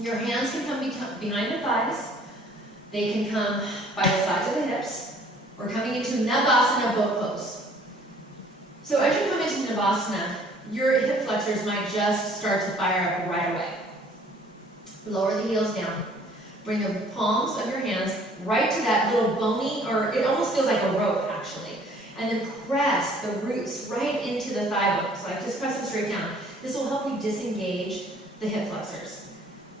your hands can come behind the thighs. They can come by the sides of the hips. We're coming into Navasana boat pose. So as you come into Navasana, your hip flexors might just start to fire up right away. Lower the heels down. Bring the palms of your hands right to that little bony, or it almost feels like a rope actually. And then press the roots right into the thigh bones. Like just press them straight down. This will help you disengage the hip flexors.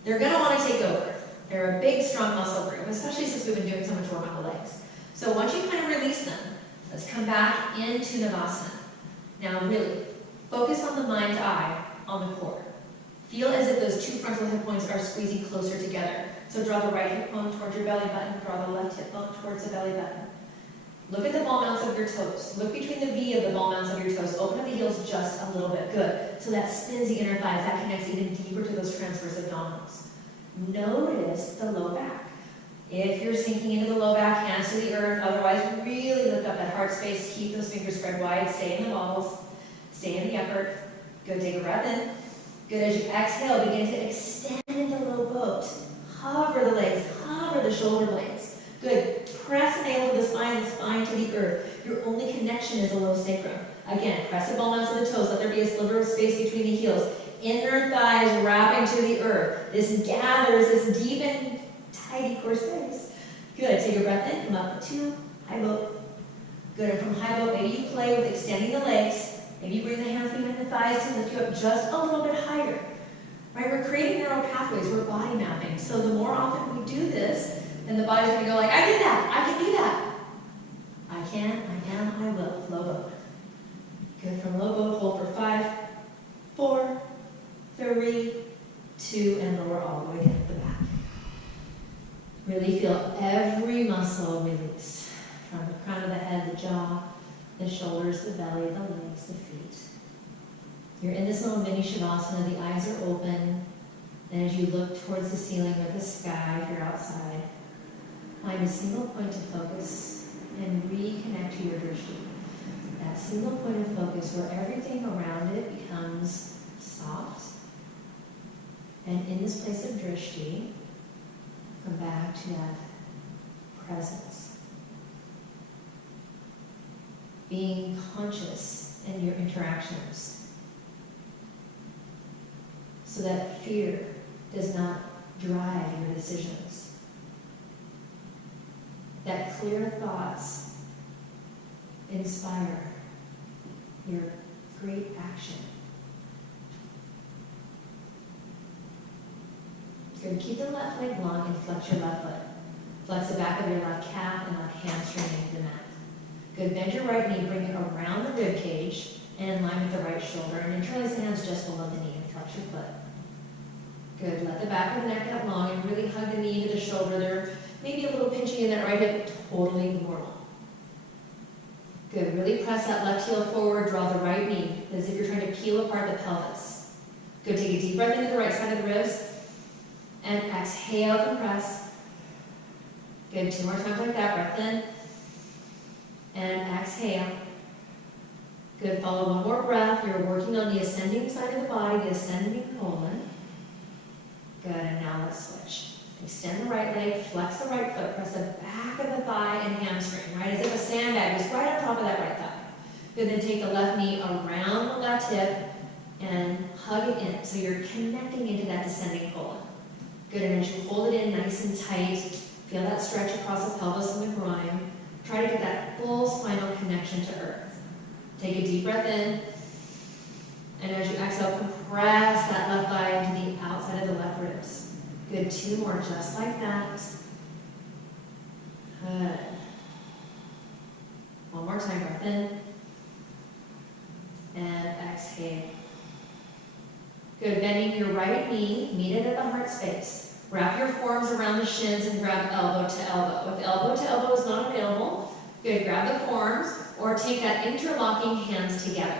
They're going to want to take over. They're a big, strong muscle group, especially since we've been doing so much work on the legs. So once you kind of release them, let's come back into Navasana. Now really, focus on the mind's eye on the core. Feel as if those two frontal hip points are squeezing closer together. So draw the right hip bone towards your belly button, draw the left hip bone towards the belly button. Look at the ball mounts of your toes. Look between the V of the ball mounts of your toes. Open up the heels just a little bit. Good. So that spins the inner thighs. That connects even deeper to those transverse abdominals. Notice the low back. If you're sinking into the low back, hands to the earth. Otherwise, really lift up that heart space. Keep those fingers spread wide. Stay in the balls. Stay in the effort. Good. Take a breath in. Good. As you exhale, begin to extend into low boat. Hover the legs. Hover the shoulder blades. Good. Press the navel of the spine to the earth. Your only connection is the low sacrum. Again, press the ball mounts of the toes. Let there be a sliver of space between the heels. Inner thighs wrapping to the earth. This gathers this deep and tidy core space. Good. Take a breath in. Come up to high boat. Good. And from high boat, maybe you play with extending the legs. Maybe you bring the hands behind the thighs to lift you up just a little bit higher. Right? We're creating neural pathways. We're body mapping. So the more often we do this, and the body's going to go like, I did that. I can do that. I can, I will. Low boat. Good. From low boat, hold for 5, 4, 3, 2, and lower all the way down the back. Really feel every muscle release. From the crown of the head, the jaw, the shoulders, the belly, the legs, the feet. You're in this little mini Shavasana. The eyes are open. And as you look towards the ceiling or the sky, if you're outside, find a single point to focus and reconnect to your drishti. That single point of focus where everything around it becomes soft. And in this place of drishti, come back to that presence. Being conscious in your interactions so that fear does not drive your decisions. That clear thoughts inspire your great action. Good. Keep the left leg long and flex your left foot. Flex the back of your left calf and left hamstring into the mat. Good. Bend your right knee, bring it around the rib cage and in line with the right shoulder. And internalize the hands just below the knee and flex your foot. Good, let the back of the neck get long and really hug the knee to the shoulder there. Maybe a little pinching in that right hip, totally normal. Good, really press that left heel forward, draw the right knee, as if you're trying to peel apart the pelvis. Good, take a deep breath into the right side of the ribs, and exhale, compress. Good, 2 more times like that, breath in, and exhale. Good, follow one more breath, you're working on the ascending side of the body, the ascending colon. Good, and now let's switch. Extend the right leg, flex the right foot, press the back of the thigh and hamstring, right? As if a sandbag is right on top of that right thigh. Good, then take the left knee around the left hip and hug it in. So you're connecting into that descending colon. Good, and as you hold it in nice and tight, feel that stretch across the pelvis and the groin. Try to get that full spinal connection to earth. Take a deep breath in, and as you exhale, compress that left thigh into the outside of the left ribs. Good, 2 more just like that. Good. One more time, breath in. And exhale. Good, bending your right knee, meet it at the heart space. Wrap your forearms around the shins and grab elbow to elbow. If elbow to elbow is not available, good, grab the forearms or take that interlocking hands together.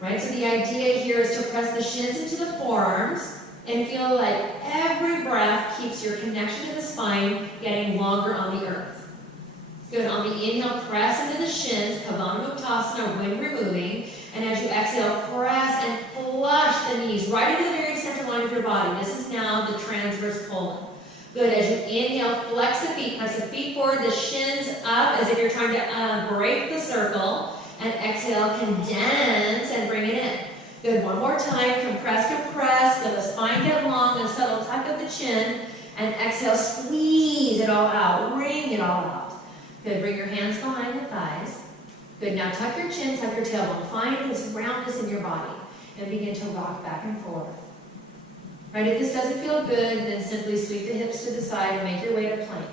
Right, so the idea here is to press the shins into the forearms and feel like every breath keeps your connection to the spine getting longer on the earth. Good, on the inhale, press into the shins, Pavana Muktasana, wind removing, and as you exhale, press and flush the knees right into the very center line of your body. This is now the transverse colon. Good, as you inhale, flex the feet, press the feet forward, the shins up as if you're trying to break the circle, and exhale, condense and bring it in. Good, one more time, compress, compress, let the spine get long, and subtle tuck of the chin, and exhale, squeeze it all out, wring it all out. Good, bring your hands behind the thighs. Good, now tuck your chin, tuck your tailbone, find this roundness in your body, and begin to rock back and forth. Right, if this doesn't feel good, then simply sweep the hips to the side and make your way to plank.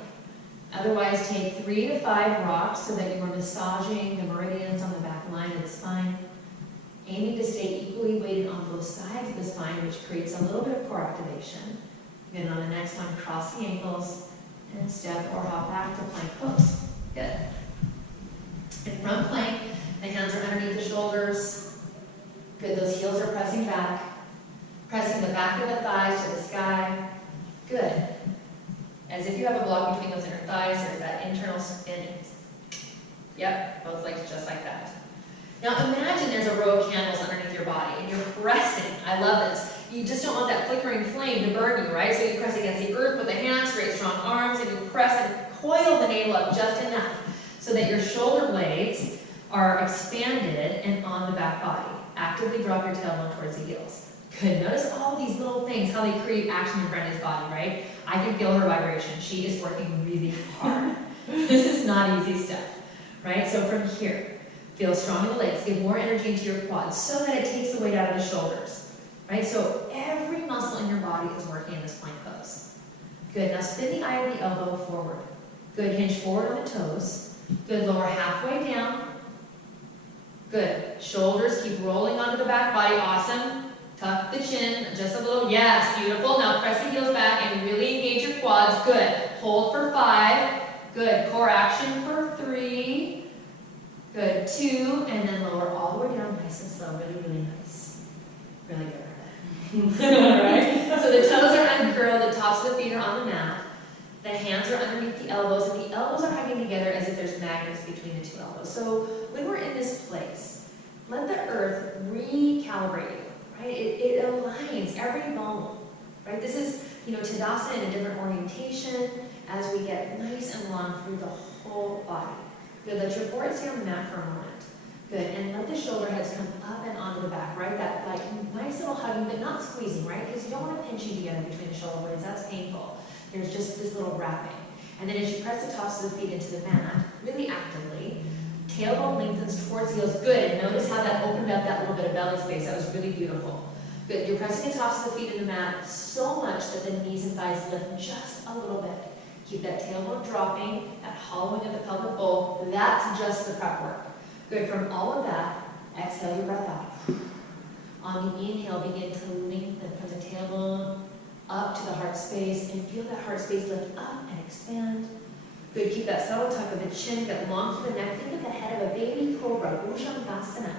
Otherwise, take 3 to 5 rocks so that you are massaging the meridians on the back line of the spine, aiming to stay equally weighted on both sides of the spine, which creates a little bit of core activation. Then on the next one, cross the ankles and step or hop back to plank pose. Good. In front plank, the hands are underneath the shoulders. Good, those heels are pressing back. Pressing the back of the thighs to the sky. Good. As if you have a block between those inner thighs, there's that internal spinning. Yep, both legs just like that. Now imagine there's a row of candles underneath your body and you're pressing. I love this. You just don't want that flickering flame to burn you, right? So you press against the earth with the hands, great strong arms, and you press and coil the navel up just enough so that your shoulder blades are expanded and on the back body. Actively drop your tailbone towards the heels. Good. Notice all these little things, how they create action in Brenda's body, right? I can feel her vibration. She is working really hard. This is not easy stuff, right? So from here, feel strong in the legs. Give more energy into your quads so that it takes the weight out of the shoulders, right? So every muscle in your body is working in this plank pose. Good. Now spin the eye of the elbow forward. Good. Hinge forward on the toes. Good. Lower halfway down. Good. Shoulders keep rolling onto the back body. Awesome. Tuck the chin, just a little, yes, beautiful. Now press the heels back and really engage your quads. Good. Hold for 5. Good. Core action for 3. Good. 2, and then lower all the way down, nice and slow. Really, really nice. Really good. All right. So the toes are uncurled, the tops of the feet are on the mat. The hands are underneath the elbows, and the elbows are hugging together as if there's magnets between the 2 elbows. So when we're in this place, let the earth recalibrate you. Right? It aligns every bone, right? This is, Tadasana in a different orientation as we get nice and long through the whole body. Good, let your forehead stay on the mat for a moment. Good, and let the shoulder heads come up and onto the back, right? That nice little hugging, but not squeezing, right? Because you don't want to pinch you together between the shoulder blades, that's painful. There's just this little wrapping. And then as you press the tops of the feet into the mat, really actively, tailbone lengthens towards the heels. Good. And notice how that opened up that little bit of belly space. That was really beautiful. Good. You're pressing the tops of the feet in the mat so much that the knees and thighs lift just a little bit. Keep that tailbone dropping, that hollowing of the pelvic bowl. That's just the prep work. Good. From all of that, exhale your breath out. On the inhale, begin to lengthen from the tailbone up to the heart space, and feel that heart space lift up and expand. Good, keep that subtle tuck of the chin, get long through the neck. Think of the head of a baby cobra, Bhushangasana.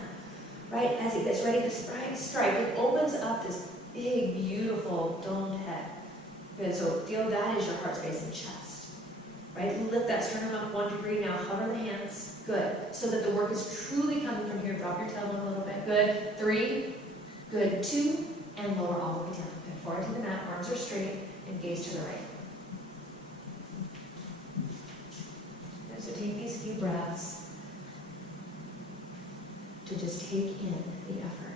Right, as it gets ready to strike, it opens up this big, beautiful domed head. Good, so feel that is your heart space and chest. Right, lift that sternum up 1 degree, now hover the hands. Good, so that the work is truly coming from here. Drop your tailbone a little bit. Good, 3, good, 2, and lower all the way down. Good, forward to the mat, arms are straight, and gaze to the right. Good, so take these few breaths to just take in the effort.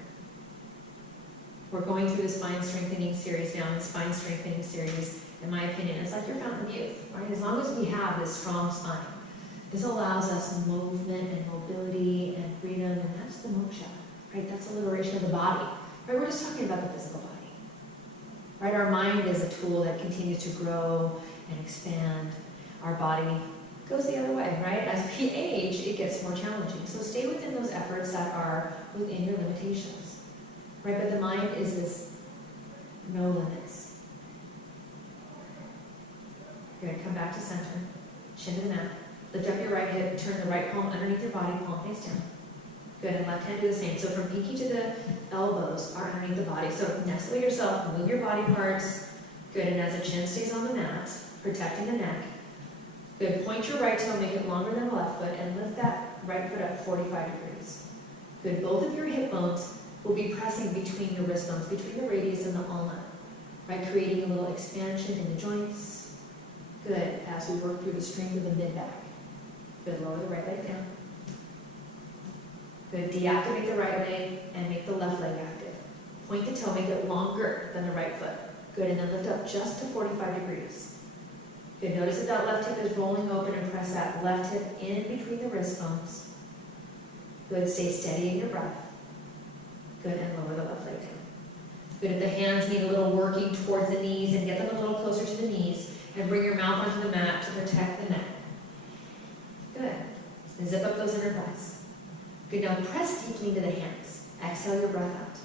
We're going through the spine strengthening series now. The spine strengthening series, in my opinion, is like your fountain of youth, right? As long as we have this strong spine, this allows us movement and mobility and freedom, and that's the moksha, right? That's the liberation of the body, right? We're just talking about the physical body, right? Our mind is a tool that continues to grow and expand. Our body goes the other way, right? As we age, it gets more challenging. So stay within those efforts that are within your limitations, right? But the mind is this no limits. You're gonna come back to center, chin to the mat. Lift up your right hip, turn the right palm underneath your body, palm face down. Good, and left hand do the same. So from pinky to the elbows are underneath the body. So nestle yourself, move your body parts. Good, and as the chin stays on the mat, protecting the neck. Good, point your right toe, make it longer than the left foot, and lift that right foot up 45 degrees. Good, both of your hip bones will be pressing between your wrist bones, between the radius and the ulna, right? Creating a little expansion in the joints. Good, as we work through the strength of the mid-back. Good, lower the right leg down. Good, deactivate the right leg and make the left leg active. Point the toe, make it longer than the right foot. Good, and then lift up just to 45 degrees. Good, notice that that left hip is rolling open and press that left hip in between the wrist bones. Good, stay steady in your breath. Good, and lower the left leg down. Good, if the hands need a little working towards the knees, and get them a little closer to the knees, and bring your mouth onto the mat to protect the neck. Good, and zip up those inner thighs. Good, now press deeply into the hands. Exhale your breath out.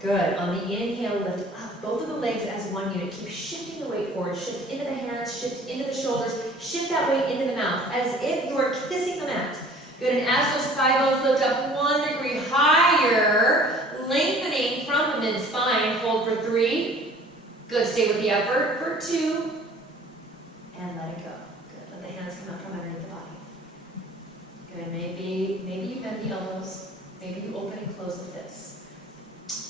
Good, on the inhale, lift up both of the legs as one unit. Keep shifting the weight forward. Shift into the hands, shift into the shoulders, shift that weight into the mouth, as if you are kissing the mat. Good, and as those thigh bones lift up 1 degree higher, lengthening from the mid-spine, hold for 3. Good, stay with the effort for 2, and let it go. Good, let the hands come up from underneath the body. Good, maybe you bend the elbows, maybe you open and close the fists.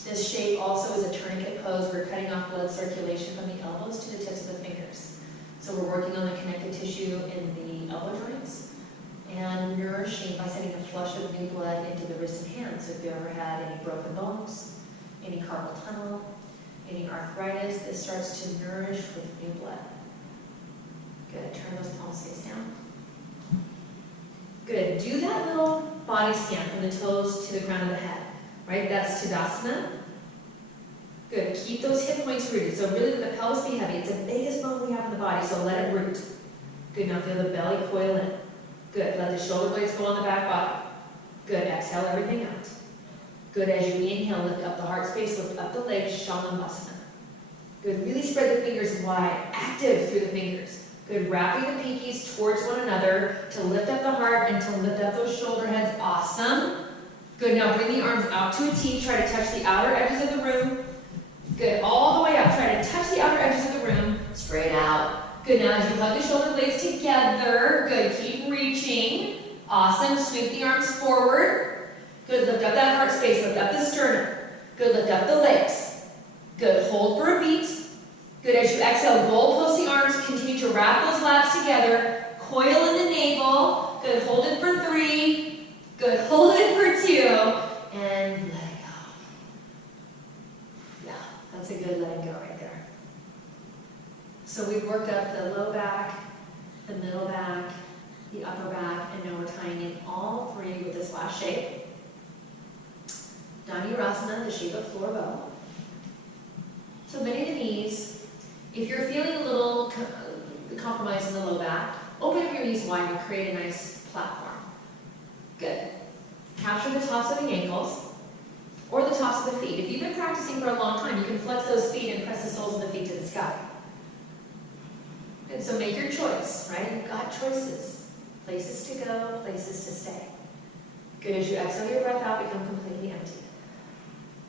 This shape also is a tourniquet pose. We're cutting off blood circulation from the elbows to the tips of the fingers. So we're working on the connective tissue in the elbow joints and nourishing by sending a flush of new blood into the wrist and hands. So if you ever had any broken bones, any carpal tunnel, any arthritis, this starts to nourish with new blood. Good, turn those palms face down. Good, do that little body scan from the toes to the crown of the head. Right, that's Tadasana. Good, keep those hip points rooted. So really let the pelvis be heavy. It's the biggest bone we have in the body, so let it root. Good, now feel the belly coil in. Good, let the shoulder blades go on the back body. Good, exhale everything out. Good, as you inhale, lift up the heart space, lift up the legs, Shalabhasana. Good, really spread the fingers wide, active through the fingers. Good, wrapping the pinkies towards one another to lift up the heart and to lift up those shoulder heads. Awesome. Good, now bring the arms out to a T, try to touch the outer edges of the room. Good, all the way up, try to touch the outer edges of the room, straight out. Good, now as you hug the shoulder blades together, good, keep reaching. Awesome, sweep the arms forward. Good, lift up that heart space, lift up the sternum. Good, lift up the legs. Good, hold for a beat. Good, as you exhale, goalpost the arms, continue to wrap those lats together. Coil in the navel. Good, hold it for 3. Good, hold it for 2, and let it go. Yeah, that's a good letting go right there. So we've worked up the low back, the middle back, the upper back, and now we're tying in all 3 with this last shape. Dhanurasana, the shape of floor bow. So bending the knees. If you're feeling a little compromise in the low back, open up your knees wide and create a nice platform. Good. Capture the tops of the ankles, or the tops of the feet. If you've been practicing for a long time, you can flex those feet and press the soles of the feet to the sky. Good, so make your choice, right? You've got choices. Places to go, places to stay. Good, as you exhale your breath out, become completely empty.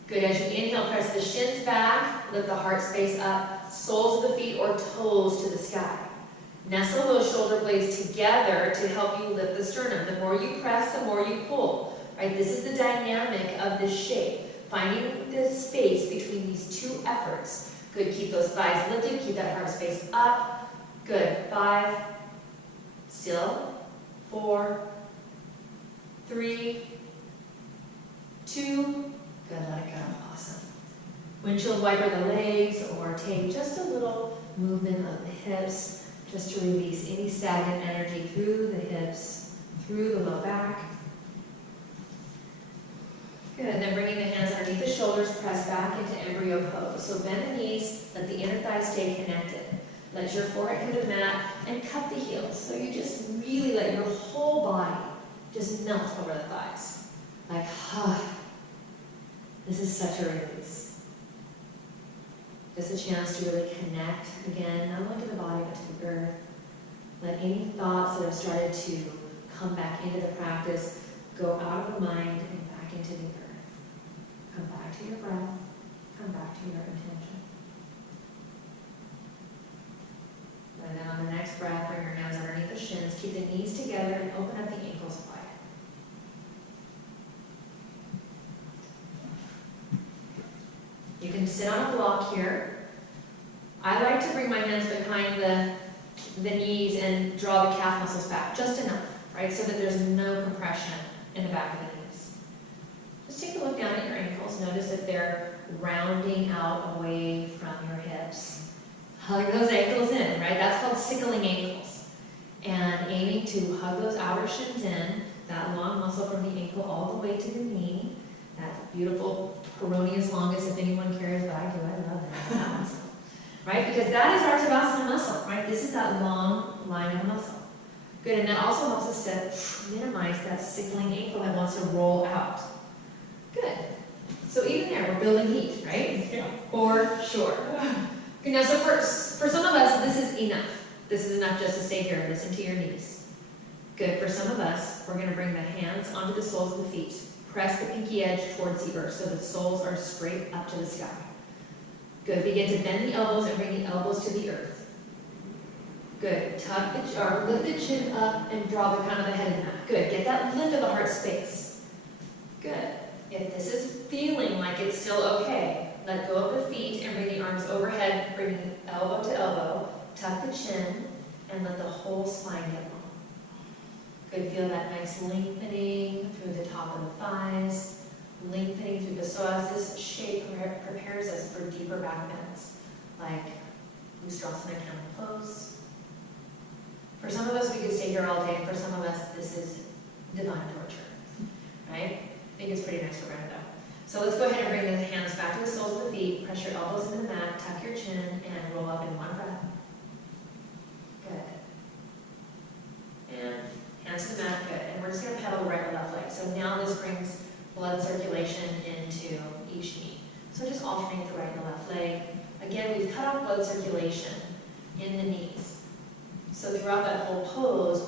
Good, as you inhale, press the shins back, lift the heart space up, soles of the feet or toes to the sky. Nestle those shoulder blades together to help you lift the sternum. The more you press, the more you pull. Right? This is the dynamic of this shape. Finding the space between these two efforts. Good, keep those thighs lifted, keep that heart space up. Good, 5, still, 4, 3, 2, good, let it go, awesome. Windshield wiper the legs or take just a little movement of the hips just to release any stagnant energy through the hips, through the low back. Good, and then bringing the hands underneath the shoulders, press back into embryo pose. So bend the knees, let the inner thighs stay connected. Let your forehead come to the mat and cup the heels. So you just really let your whole body just melt over the thighs. Like, this is such a release. Just a chance to really connect again, not only to the body, but to the earth. Let any thoughts that have started to come back into the practice go out of the mind and back into the earth. Come back to your breath. Come back to your intention. And then on the next breath, bring your hands underneath the shins. Keep the knees together and open up the ankles wide. You can sit on a block here. I like to bring my hands behind the knees and draw the calf muscles back, just enough, right? So that there's no compression in the back of the knees. Just take a look down at your ankles. Notice that they're rounding out away from your hips. Hug those ankles in, right? That's called sickling ankles. And aiming to hug those outer shins in, that long muscle from the ankle all the way to the knee. That beautiful peroneus longus, if anyone cares, but I do, I love that muscle. Right? Because that is our Tadasana muscle, right? This is that long line of muscle. Good, and that also helps us to minimize that sickling ankle that wants to roll out. Good. So even there, we're building heat, right? Yeah. For sure. Good, now so for some of us, this is enough. This is enough just to stay here and listen to your knees. Good, for some of us, we're going to bring the hands onto the soles of the feet. Press the pinky edge towards the earth so the soles are straight up to the sky. Good, begin to bend the elbows and bring the elbows to the earth. Good, lift the chin up and draw the crown of the head in that. Good, get that lift of the heart space. Good, if this is feeling like it's still okay, let go of the feet and bring the arms overhead, bring elbow to elbow, tuck the chin, and let the whole spine get long. Good, feel that nice lengthening through the top of the thighs, lengthening through the, so as this shape prepares us for deeper back bends, like Ustrasana camel pose. For some of us, we could stay here all day. For some of us, this is divine torture, right? I think it's pretty nice for Brenda. So let's go ahead and bring the hands back to the soles of the feet, press your elbows into the mat, tuck your chin, and roll up in one breath. Good. And hands to the mat, good. And we're just going to pedal the right or left leg. So now this brings blood circulation into each knee. So just alternate the right and the left leg. Again, we've cut off blood circulation in the knees. So throughout that whole pose,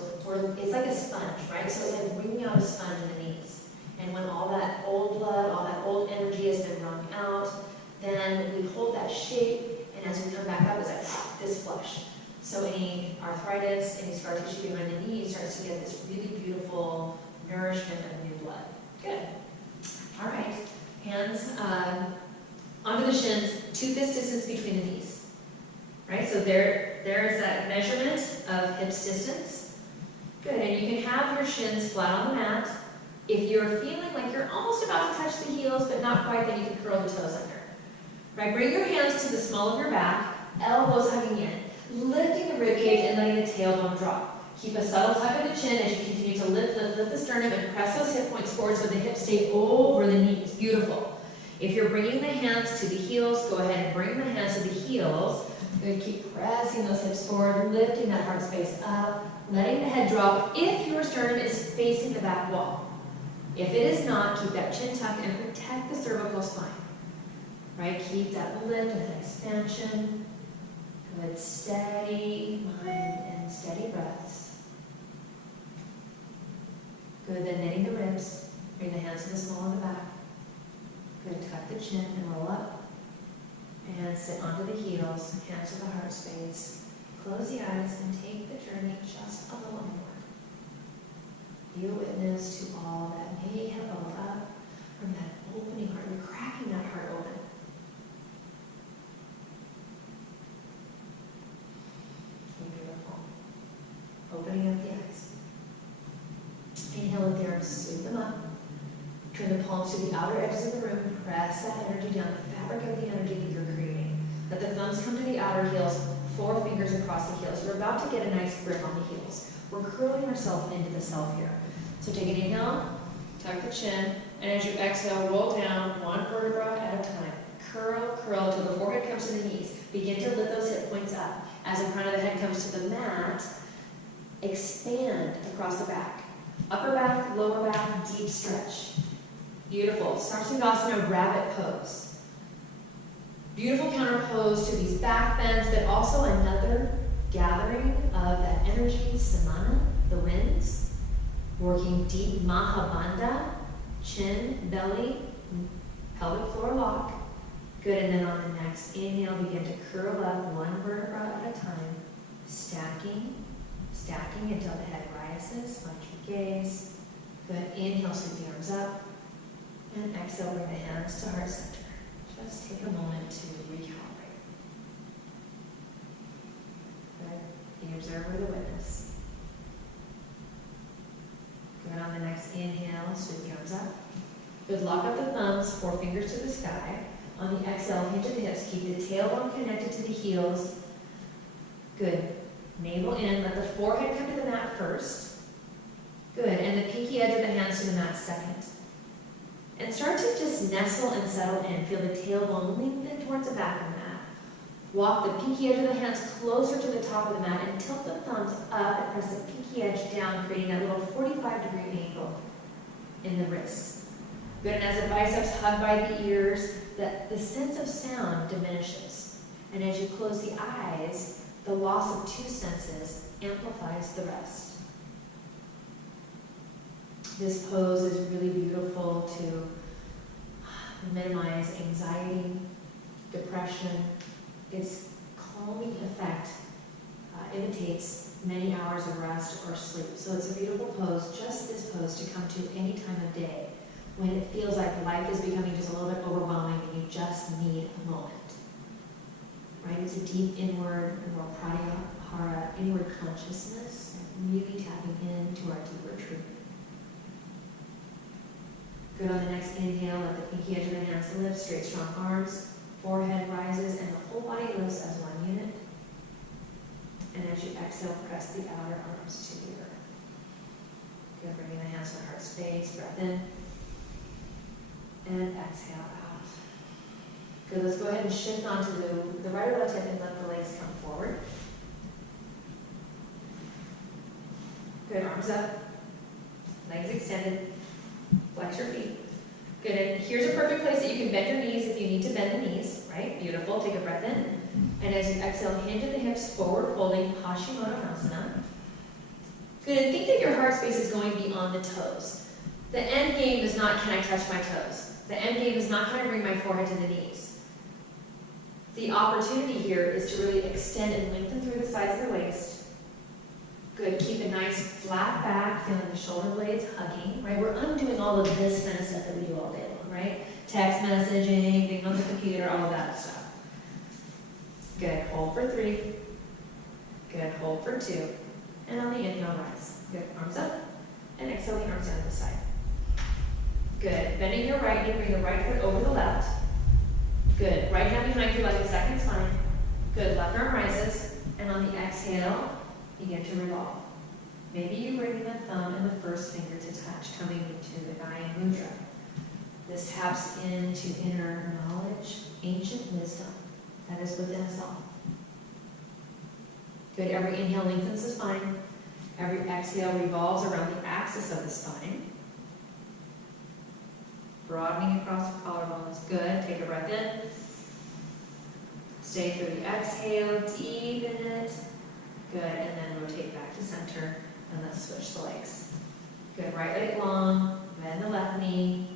it's like a sponge, right? So it's like bringing out a sponge in the knees. And when all that old blood, all that old energy has been wrung out, then we hold that shape, and as we come back up, it's like this flush. So any arthritis, any scar tissue behind the knee starts to get this really beautiful nourishment of new blood. Good. All right. Hands onto the shins, 2 fist distance between the knees. Right? So there's that measurement of hips distance. Good. And you can have your shins flat on the mat. If you're feeling like you're almost about to touch the heels, but not quite, then you can curl the toes under. Right? Bring your hands to the small of your back, elbows hugging in, lifting the ribcage and letting the tailbone drop. Keep a subtle tuck of the chin as you continue to lift the sternum and press those hip points forward so the hips stay over the knees. Beautiful. If you're bringing the hands to the heels, go ahead and bring the hands to the heels. Good. Keep pressing those hips forward, lifting that heart space up, letting the head drop if your sternum is facing the back wall. If it is not, keep that chin tucked and protect the cervical spine. Right? Keep that lift and that expansion. Good, steady mind and steady breaths. Good, then knitting the ribs. Bring the hands to the small of the back. Good, tuck the chin and roll up. And sit onto the heels, hands to the heart space. Close the eyes and take the journey just a little inward. Be a witness to all that may have bubbled up from that opening heart. You're cracking that heart open. Beautiful. Opening up the eyes. Inhale with the arms, sweep them up. Turn the palms to the outer edges of the room. Press that energy down, the fabric of the energy that you're creating. Let the thumbs come to the outer heels, 4 fingers across the heels. We're about to get a nice grip on the heels. We're curling ourselves into the self here. So take an inhale, tuck the chin, and as you exhale, roll down 1 vertebra at a time. Curl, curl till the forehead comes to the knees. Begin to lift those hip points up. As the crown of the head comes to the mat, expand across the back. Upper back, lower back, deep stretch. Beautiful. Sarsanghassana, rabbit pose. Beautiful counter pose to these back bends, but also another gathering of that energy, samana, the winds. Working deep Mahabandha, chin, belly, pelvic floor lock. Good, and then on the next inhale, begin to curl up 1 vertebra at a time. Stacking, stacking until the head rises, watch your gaze. Good, inhale, sweep the arms up. And exhale, bring the hands to heart center. Just take a moment to recalibrate. Good. The observer, the witness. Good. On the next inhale, sweep the arms up. Good. Lock up the thumbs, 4 fingers to the sky. On the exhale, hinge at the hips. Keep the tailbone connected to the heels. Good. Navel in. Let the forehead come to the mat first. Good. And the pinky edge of the hands to the mat second. And start to just nestle and settle in. Feel the tailbone lengthen towards the back of the mat. Walk the pinky edge of the hands closer to the top of the mat and tilt the thumbs up and press the pinky edge down, creating that little 45-degree angle in the wrists. Good, and as the biceps hug by the ears, the sense of sound diminishes. And as you close the eyes, the loss of 2 senses amplifies the rest. This pose is really beautiful to minimize anxiety, depression. Its calming effect imitates many hours of rest or sleep. So it's a beautiful pose, just this pose, to come to any time of day when it feels like life is becoming just a little bit overwhelming and you just need a moment. Right? It's a deep inward, more pratyahara, inward consciousness, and really tapping into our deeper truth. Good, on the next inhale, let the pinky edge of the hands lift, straight, strong arms, forehead rises, and the whole body lifts as 1 unit. And as you exhale, press the outer arms to the earth. Good, bringing the hands to the heart space, breath in, and exhale out. Good, let's go ahead and shift onto the right or left hip and let the legs come forward. Good, arms up, legs extended. Flex your feet. Good, and here's a perfect place that you can bend your knees if you need to bend the knees, right? Beautiful, take a breath in. And as you exhale, hinge at the hips, forward folding, Paschimottanasana. Good, and think that your heart space is going beyond the toes. The end game is not, can I touch my toes? The end game is not, can I bring my forehead to the knees? The opportunity here is to really extend and lengthen through the sides of the waist. Good, keep a nice flat back, feeling the shoulder blades hugging, right? We're undoing all of this kind of stuff that we do all day long, right? Text messaging, being on the computer, all of that stuff. Good, hold for 3. Good, hold for 2. And on the inhale, rise. Good, arms up. And exhale, the arms down to the side. Good, bending your right knee, bring the right foot over the left. Good, right hand behind you like a second spine. Good, left arm rises. And on the exhale, begin to revolve. Maybe you bring the thumb and the first finger to touch, coming into the Nyan Mudra. This taps into inner knowledge, ancient wisdom that is within us all. Good, every inhale lengthens the spine. Every exhale revolves around the axis of the spine. Broadening across the collarbones. Good. Take a breath in. Stay through the exhale. Deepen it. Good. And then rotate back to center. And let's switch the legs. Good. Right leg long. Bend the left knee.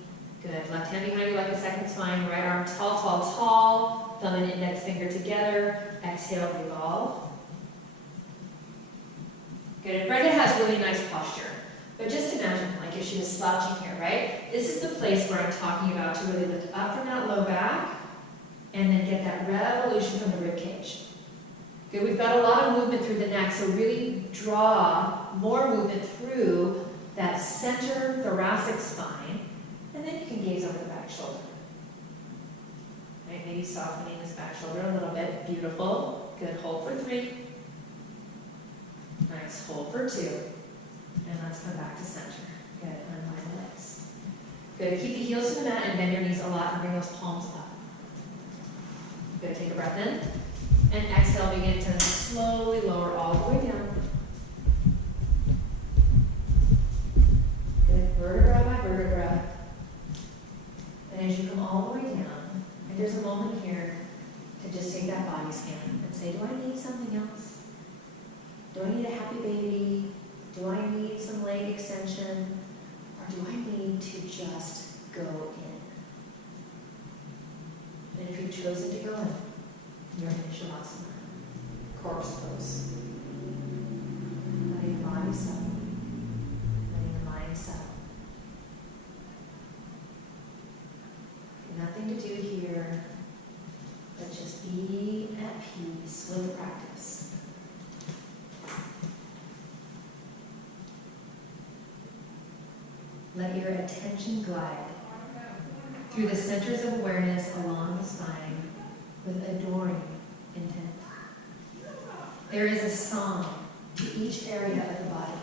Good. Left hand behind you like a second spine. Right arm tall, tall, tall. Thumb and index finger together. Exhale, revolve. Good. And Brenda has really nice posture. But just imagine, like if she was slouching here, right? This is the place where I'm talking about to really lift up from that low back and then get that revolution from the rib cage. Good. We've got a lot of movement through the neck, so really draw more movement through that center thoracic spine, and then you can gaze over the back shoulder. Right? Maybe softening this back shoulder a little bit. Beautiful. Good. Hold for 3. Nice. Hold for 2. And let's come back to center. Good. Unwind the legs. Good. Keep the heels to the mat and bend your knees a lot and bring those palms up. Good. Take a breath in. And exhale, begin to slowly lower all the way down. Good. Vertebra by vertebra. And as you come all the way down, and there's a moment here to just take that body scan and say, do I need something else? Do I need a happy baby? Do I need some leg extension? Or do I need to just go in? And if you've chosen to go in, you're in Shavasana, corpse pose. Letting the body settle. Letting the mind settle. Nothing to do here, but just be at peace with the practice. Let your attention glide through the centers of awareness along the spine with adoring intent. There is a song to each area of the body,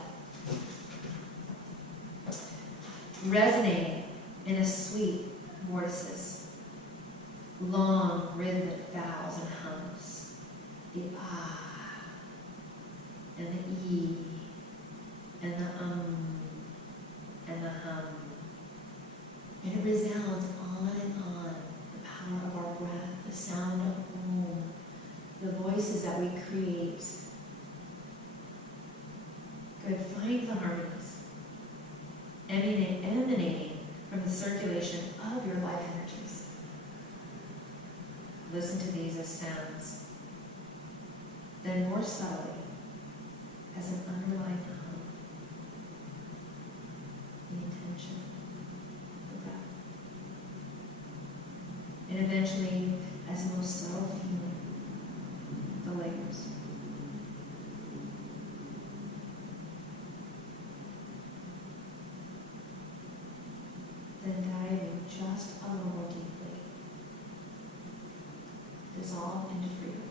resonating in a sweet vortices, long rhythmic vowels and hums, the ah, and the e, and the and the hum. And it resounds on and on, the power of our breath, the sound of Om, the voices that we create. Good. Find the harmonies emanating from the circulation of your life energies. Listen to these as sounds. Then more subtly, as an underlying hum, the intention, the breath. And eventually, as the most subtle feeling, the layers. Then diving just a little more deeply. Dissolve into freedom.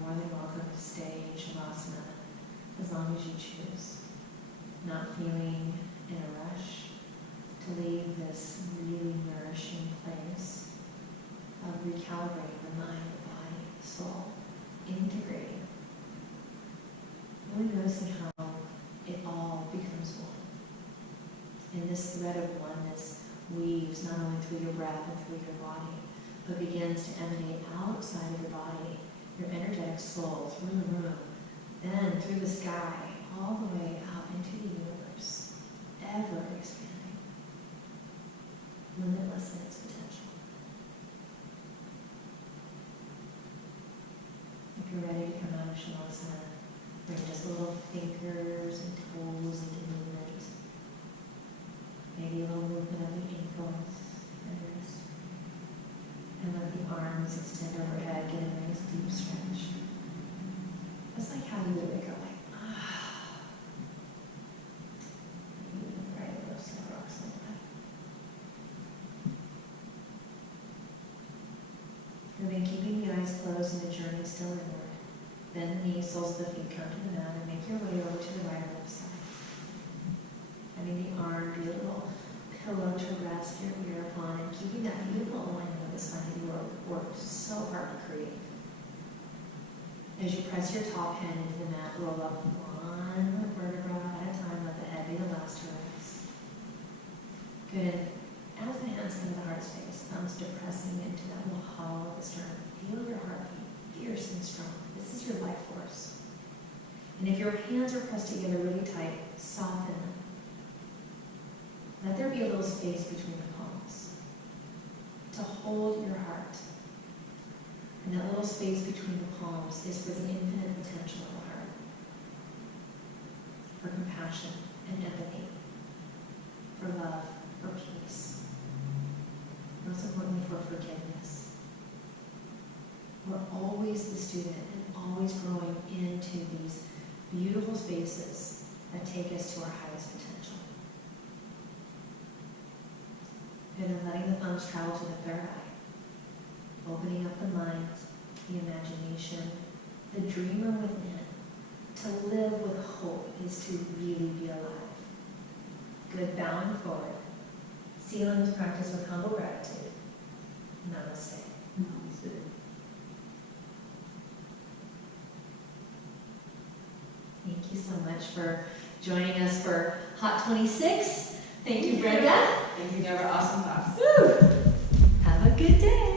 More than welcome to stay in Shavasana as long as you choose. Not feeling in a rush to leave this really nourishing place of recalibrating the mind, the body, the soul, integrating. Really noticing how it all becomes one. And this thread of oneness weaves not only through your breath and through your body, but begins to emanate outside of your body, your energetic soul, through the room, then through the sky, all the way out into the universe, ever expanding, limitless in its potential. just little fingers and toes into movement. Maybe a little movement of the ankles and wrists. And let the arms extend overhead, get a nice deep stretch. It's like how you would wake up like, ah. Maybe even right a little slow rocks like that. And then keeping the eyes closed and the journey still inward. Bend the knees, soles of the feet come to the mat, and make your way over to the right or left side. Having the arm be a little pillow to rest your ear upon, and keeping that beautiful alignment of the spine that you worked so hard to create. As you press your top hand into the mat, roll up one vertebra at a time, let the head be the last to rest. Good. And as the hands come to the heart space, thumbs depressing into that little hollow of the sternum. Feel your heartbeat, fierce and strong. This is your life force. And if your hands are pressed together really tight, soften them. Let there be a little space between the palms to hold your heart. And that little space between the palms is for the infinite potential of the heart, for compassion and empathy, for love, for peace, most importantly for forgiveness. We're always the student and always growing into these beautiful spaces that take us to our highest potential. And then letting the thumbs travel to the third eye, opening up the mind, the imagination, the dreamer within. To live with hope is to really be alive. Good, bowing forward. Sealing this practice with humble gratitude. Namaste. Namaste. Thank you so much for joining us for Hot 26. Thank you, Brenda. Thank you, Deborah. Awesome class. Woo! Have a good day.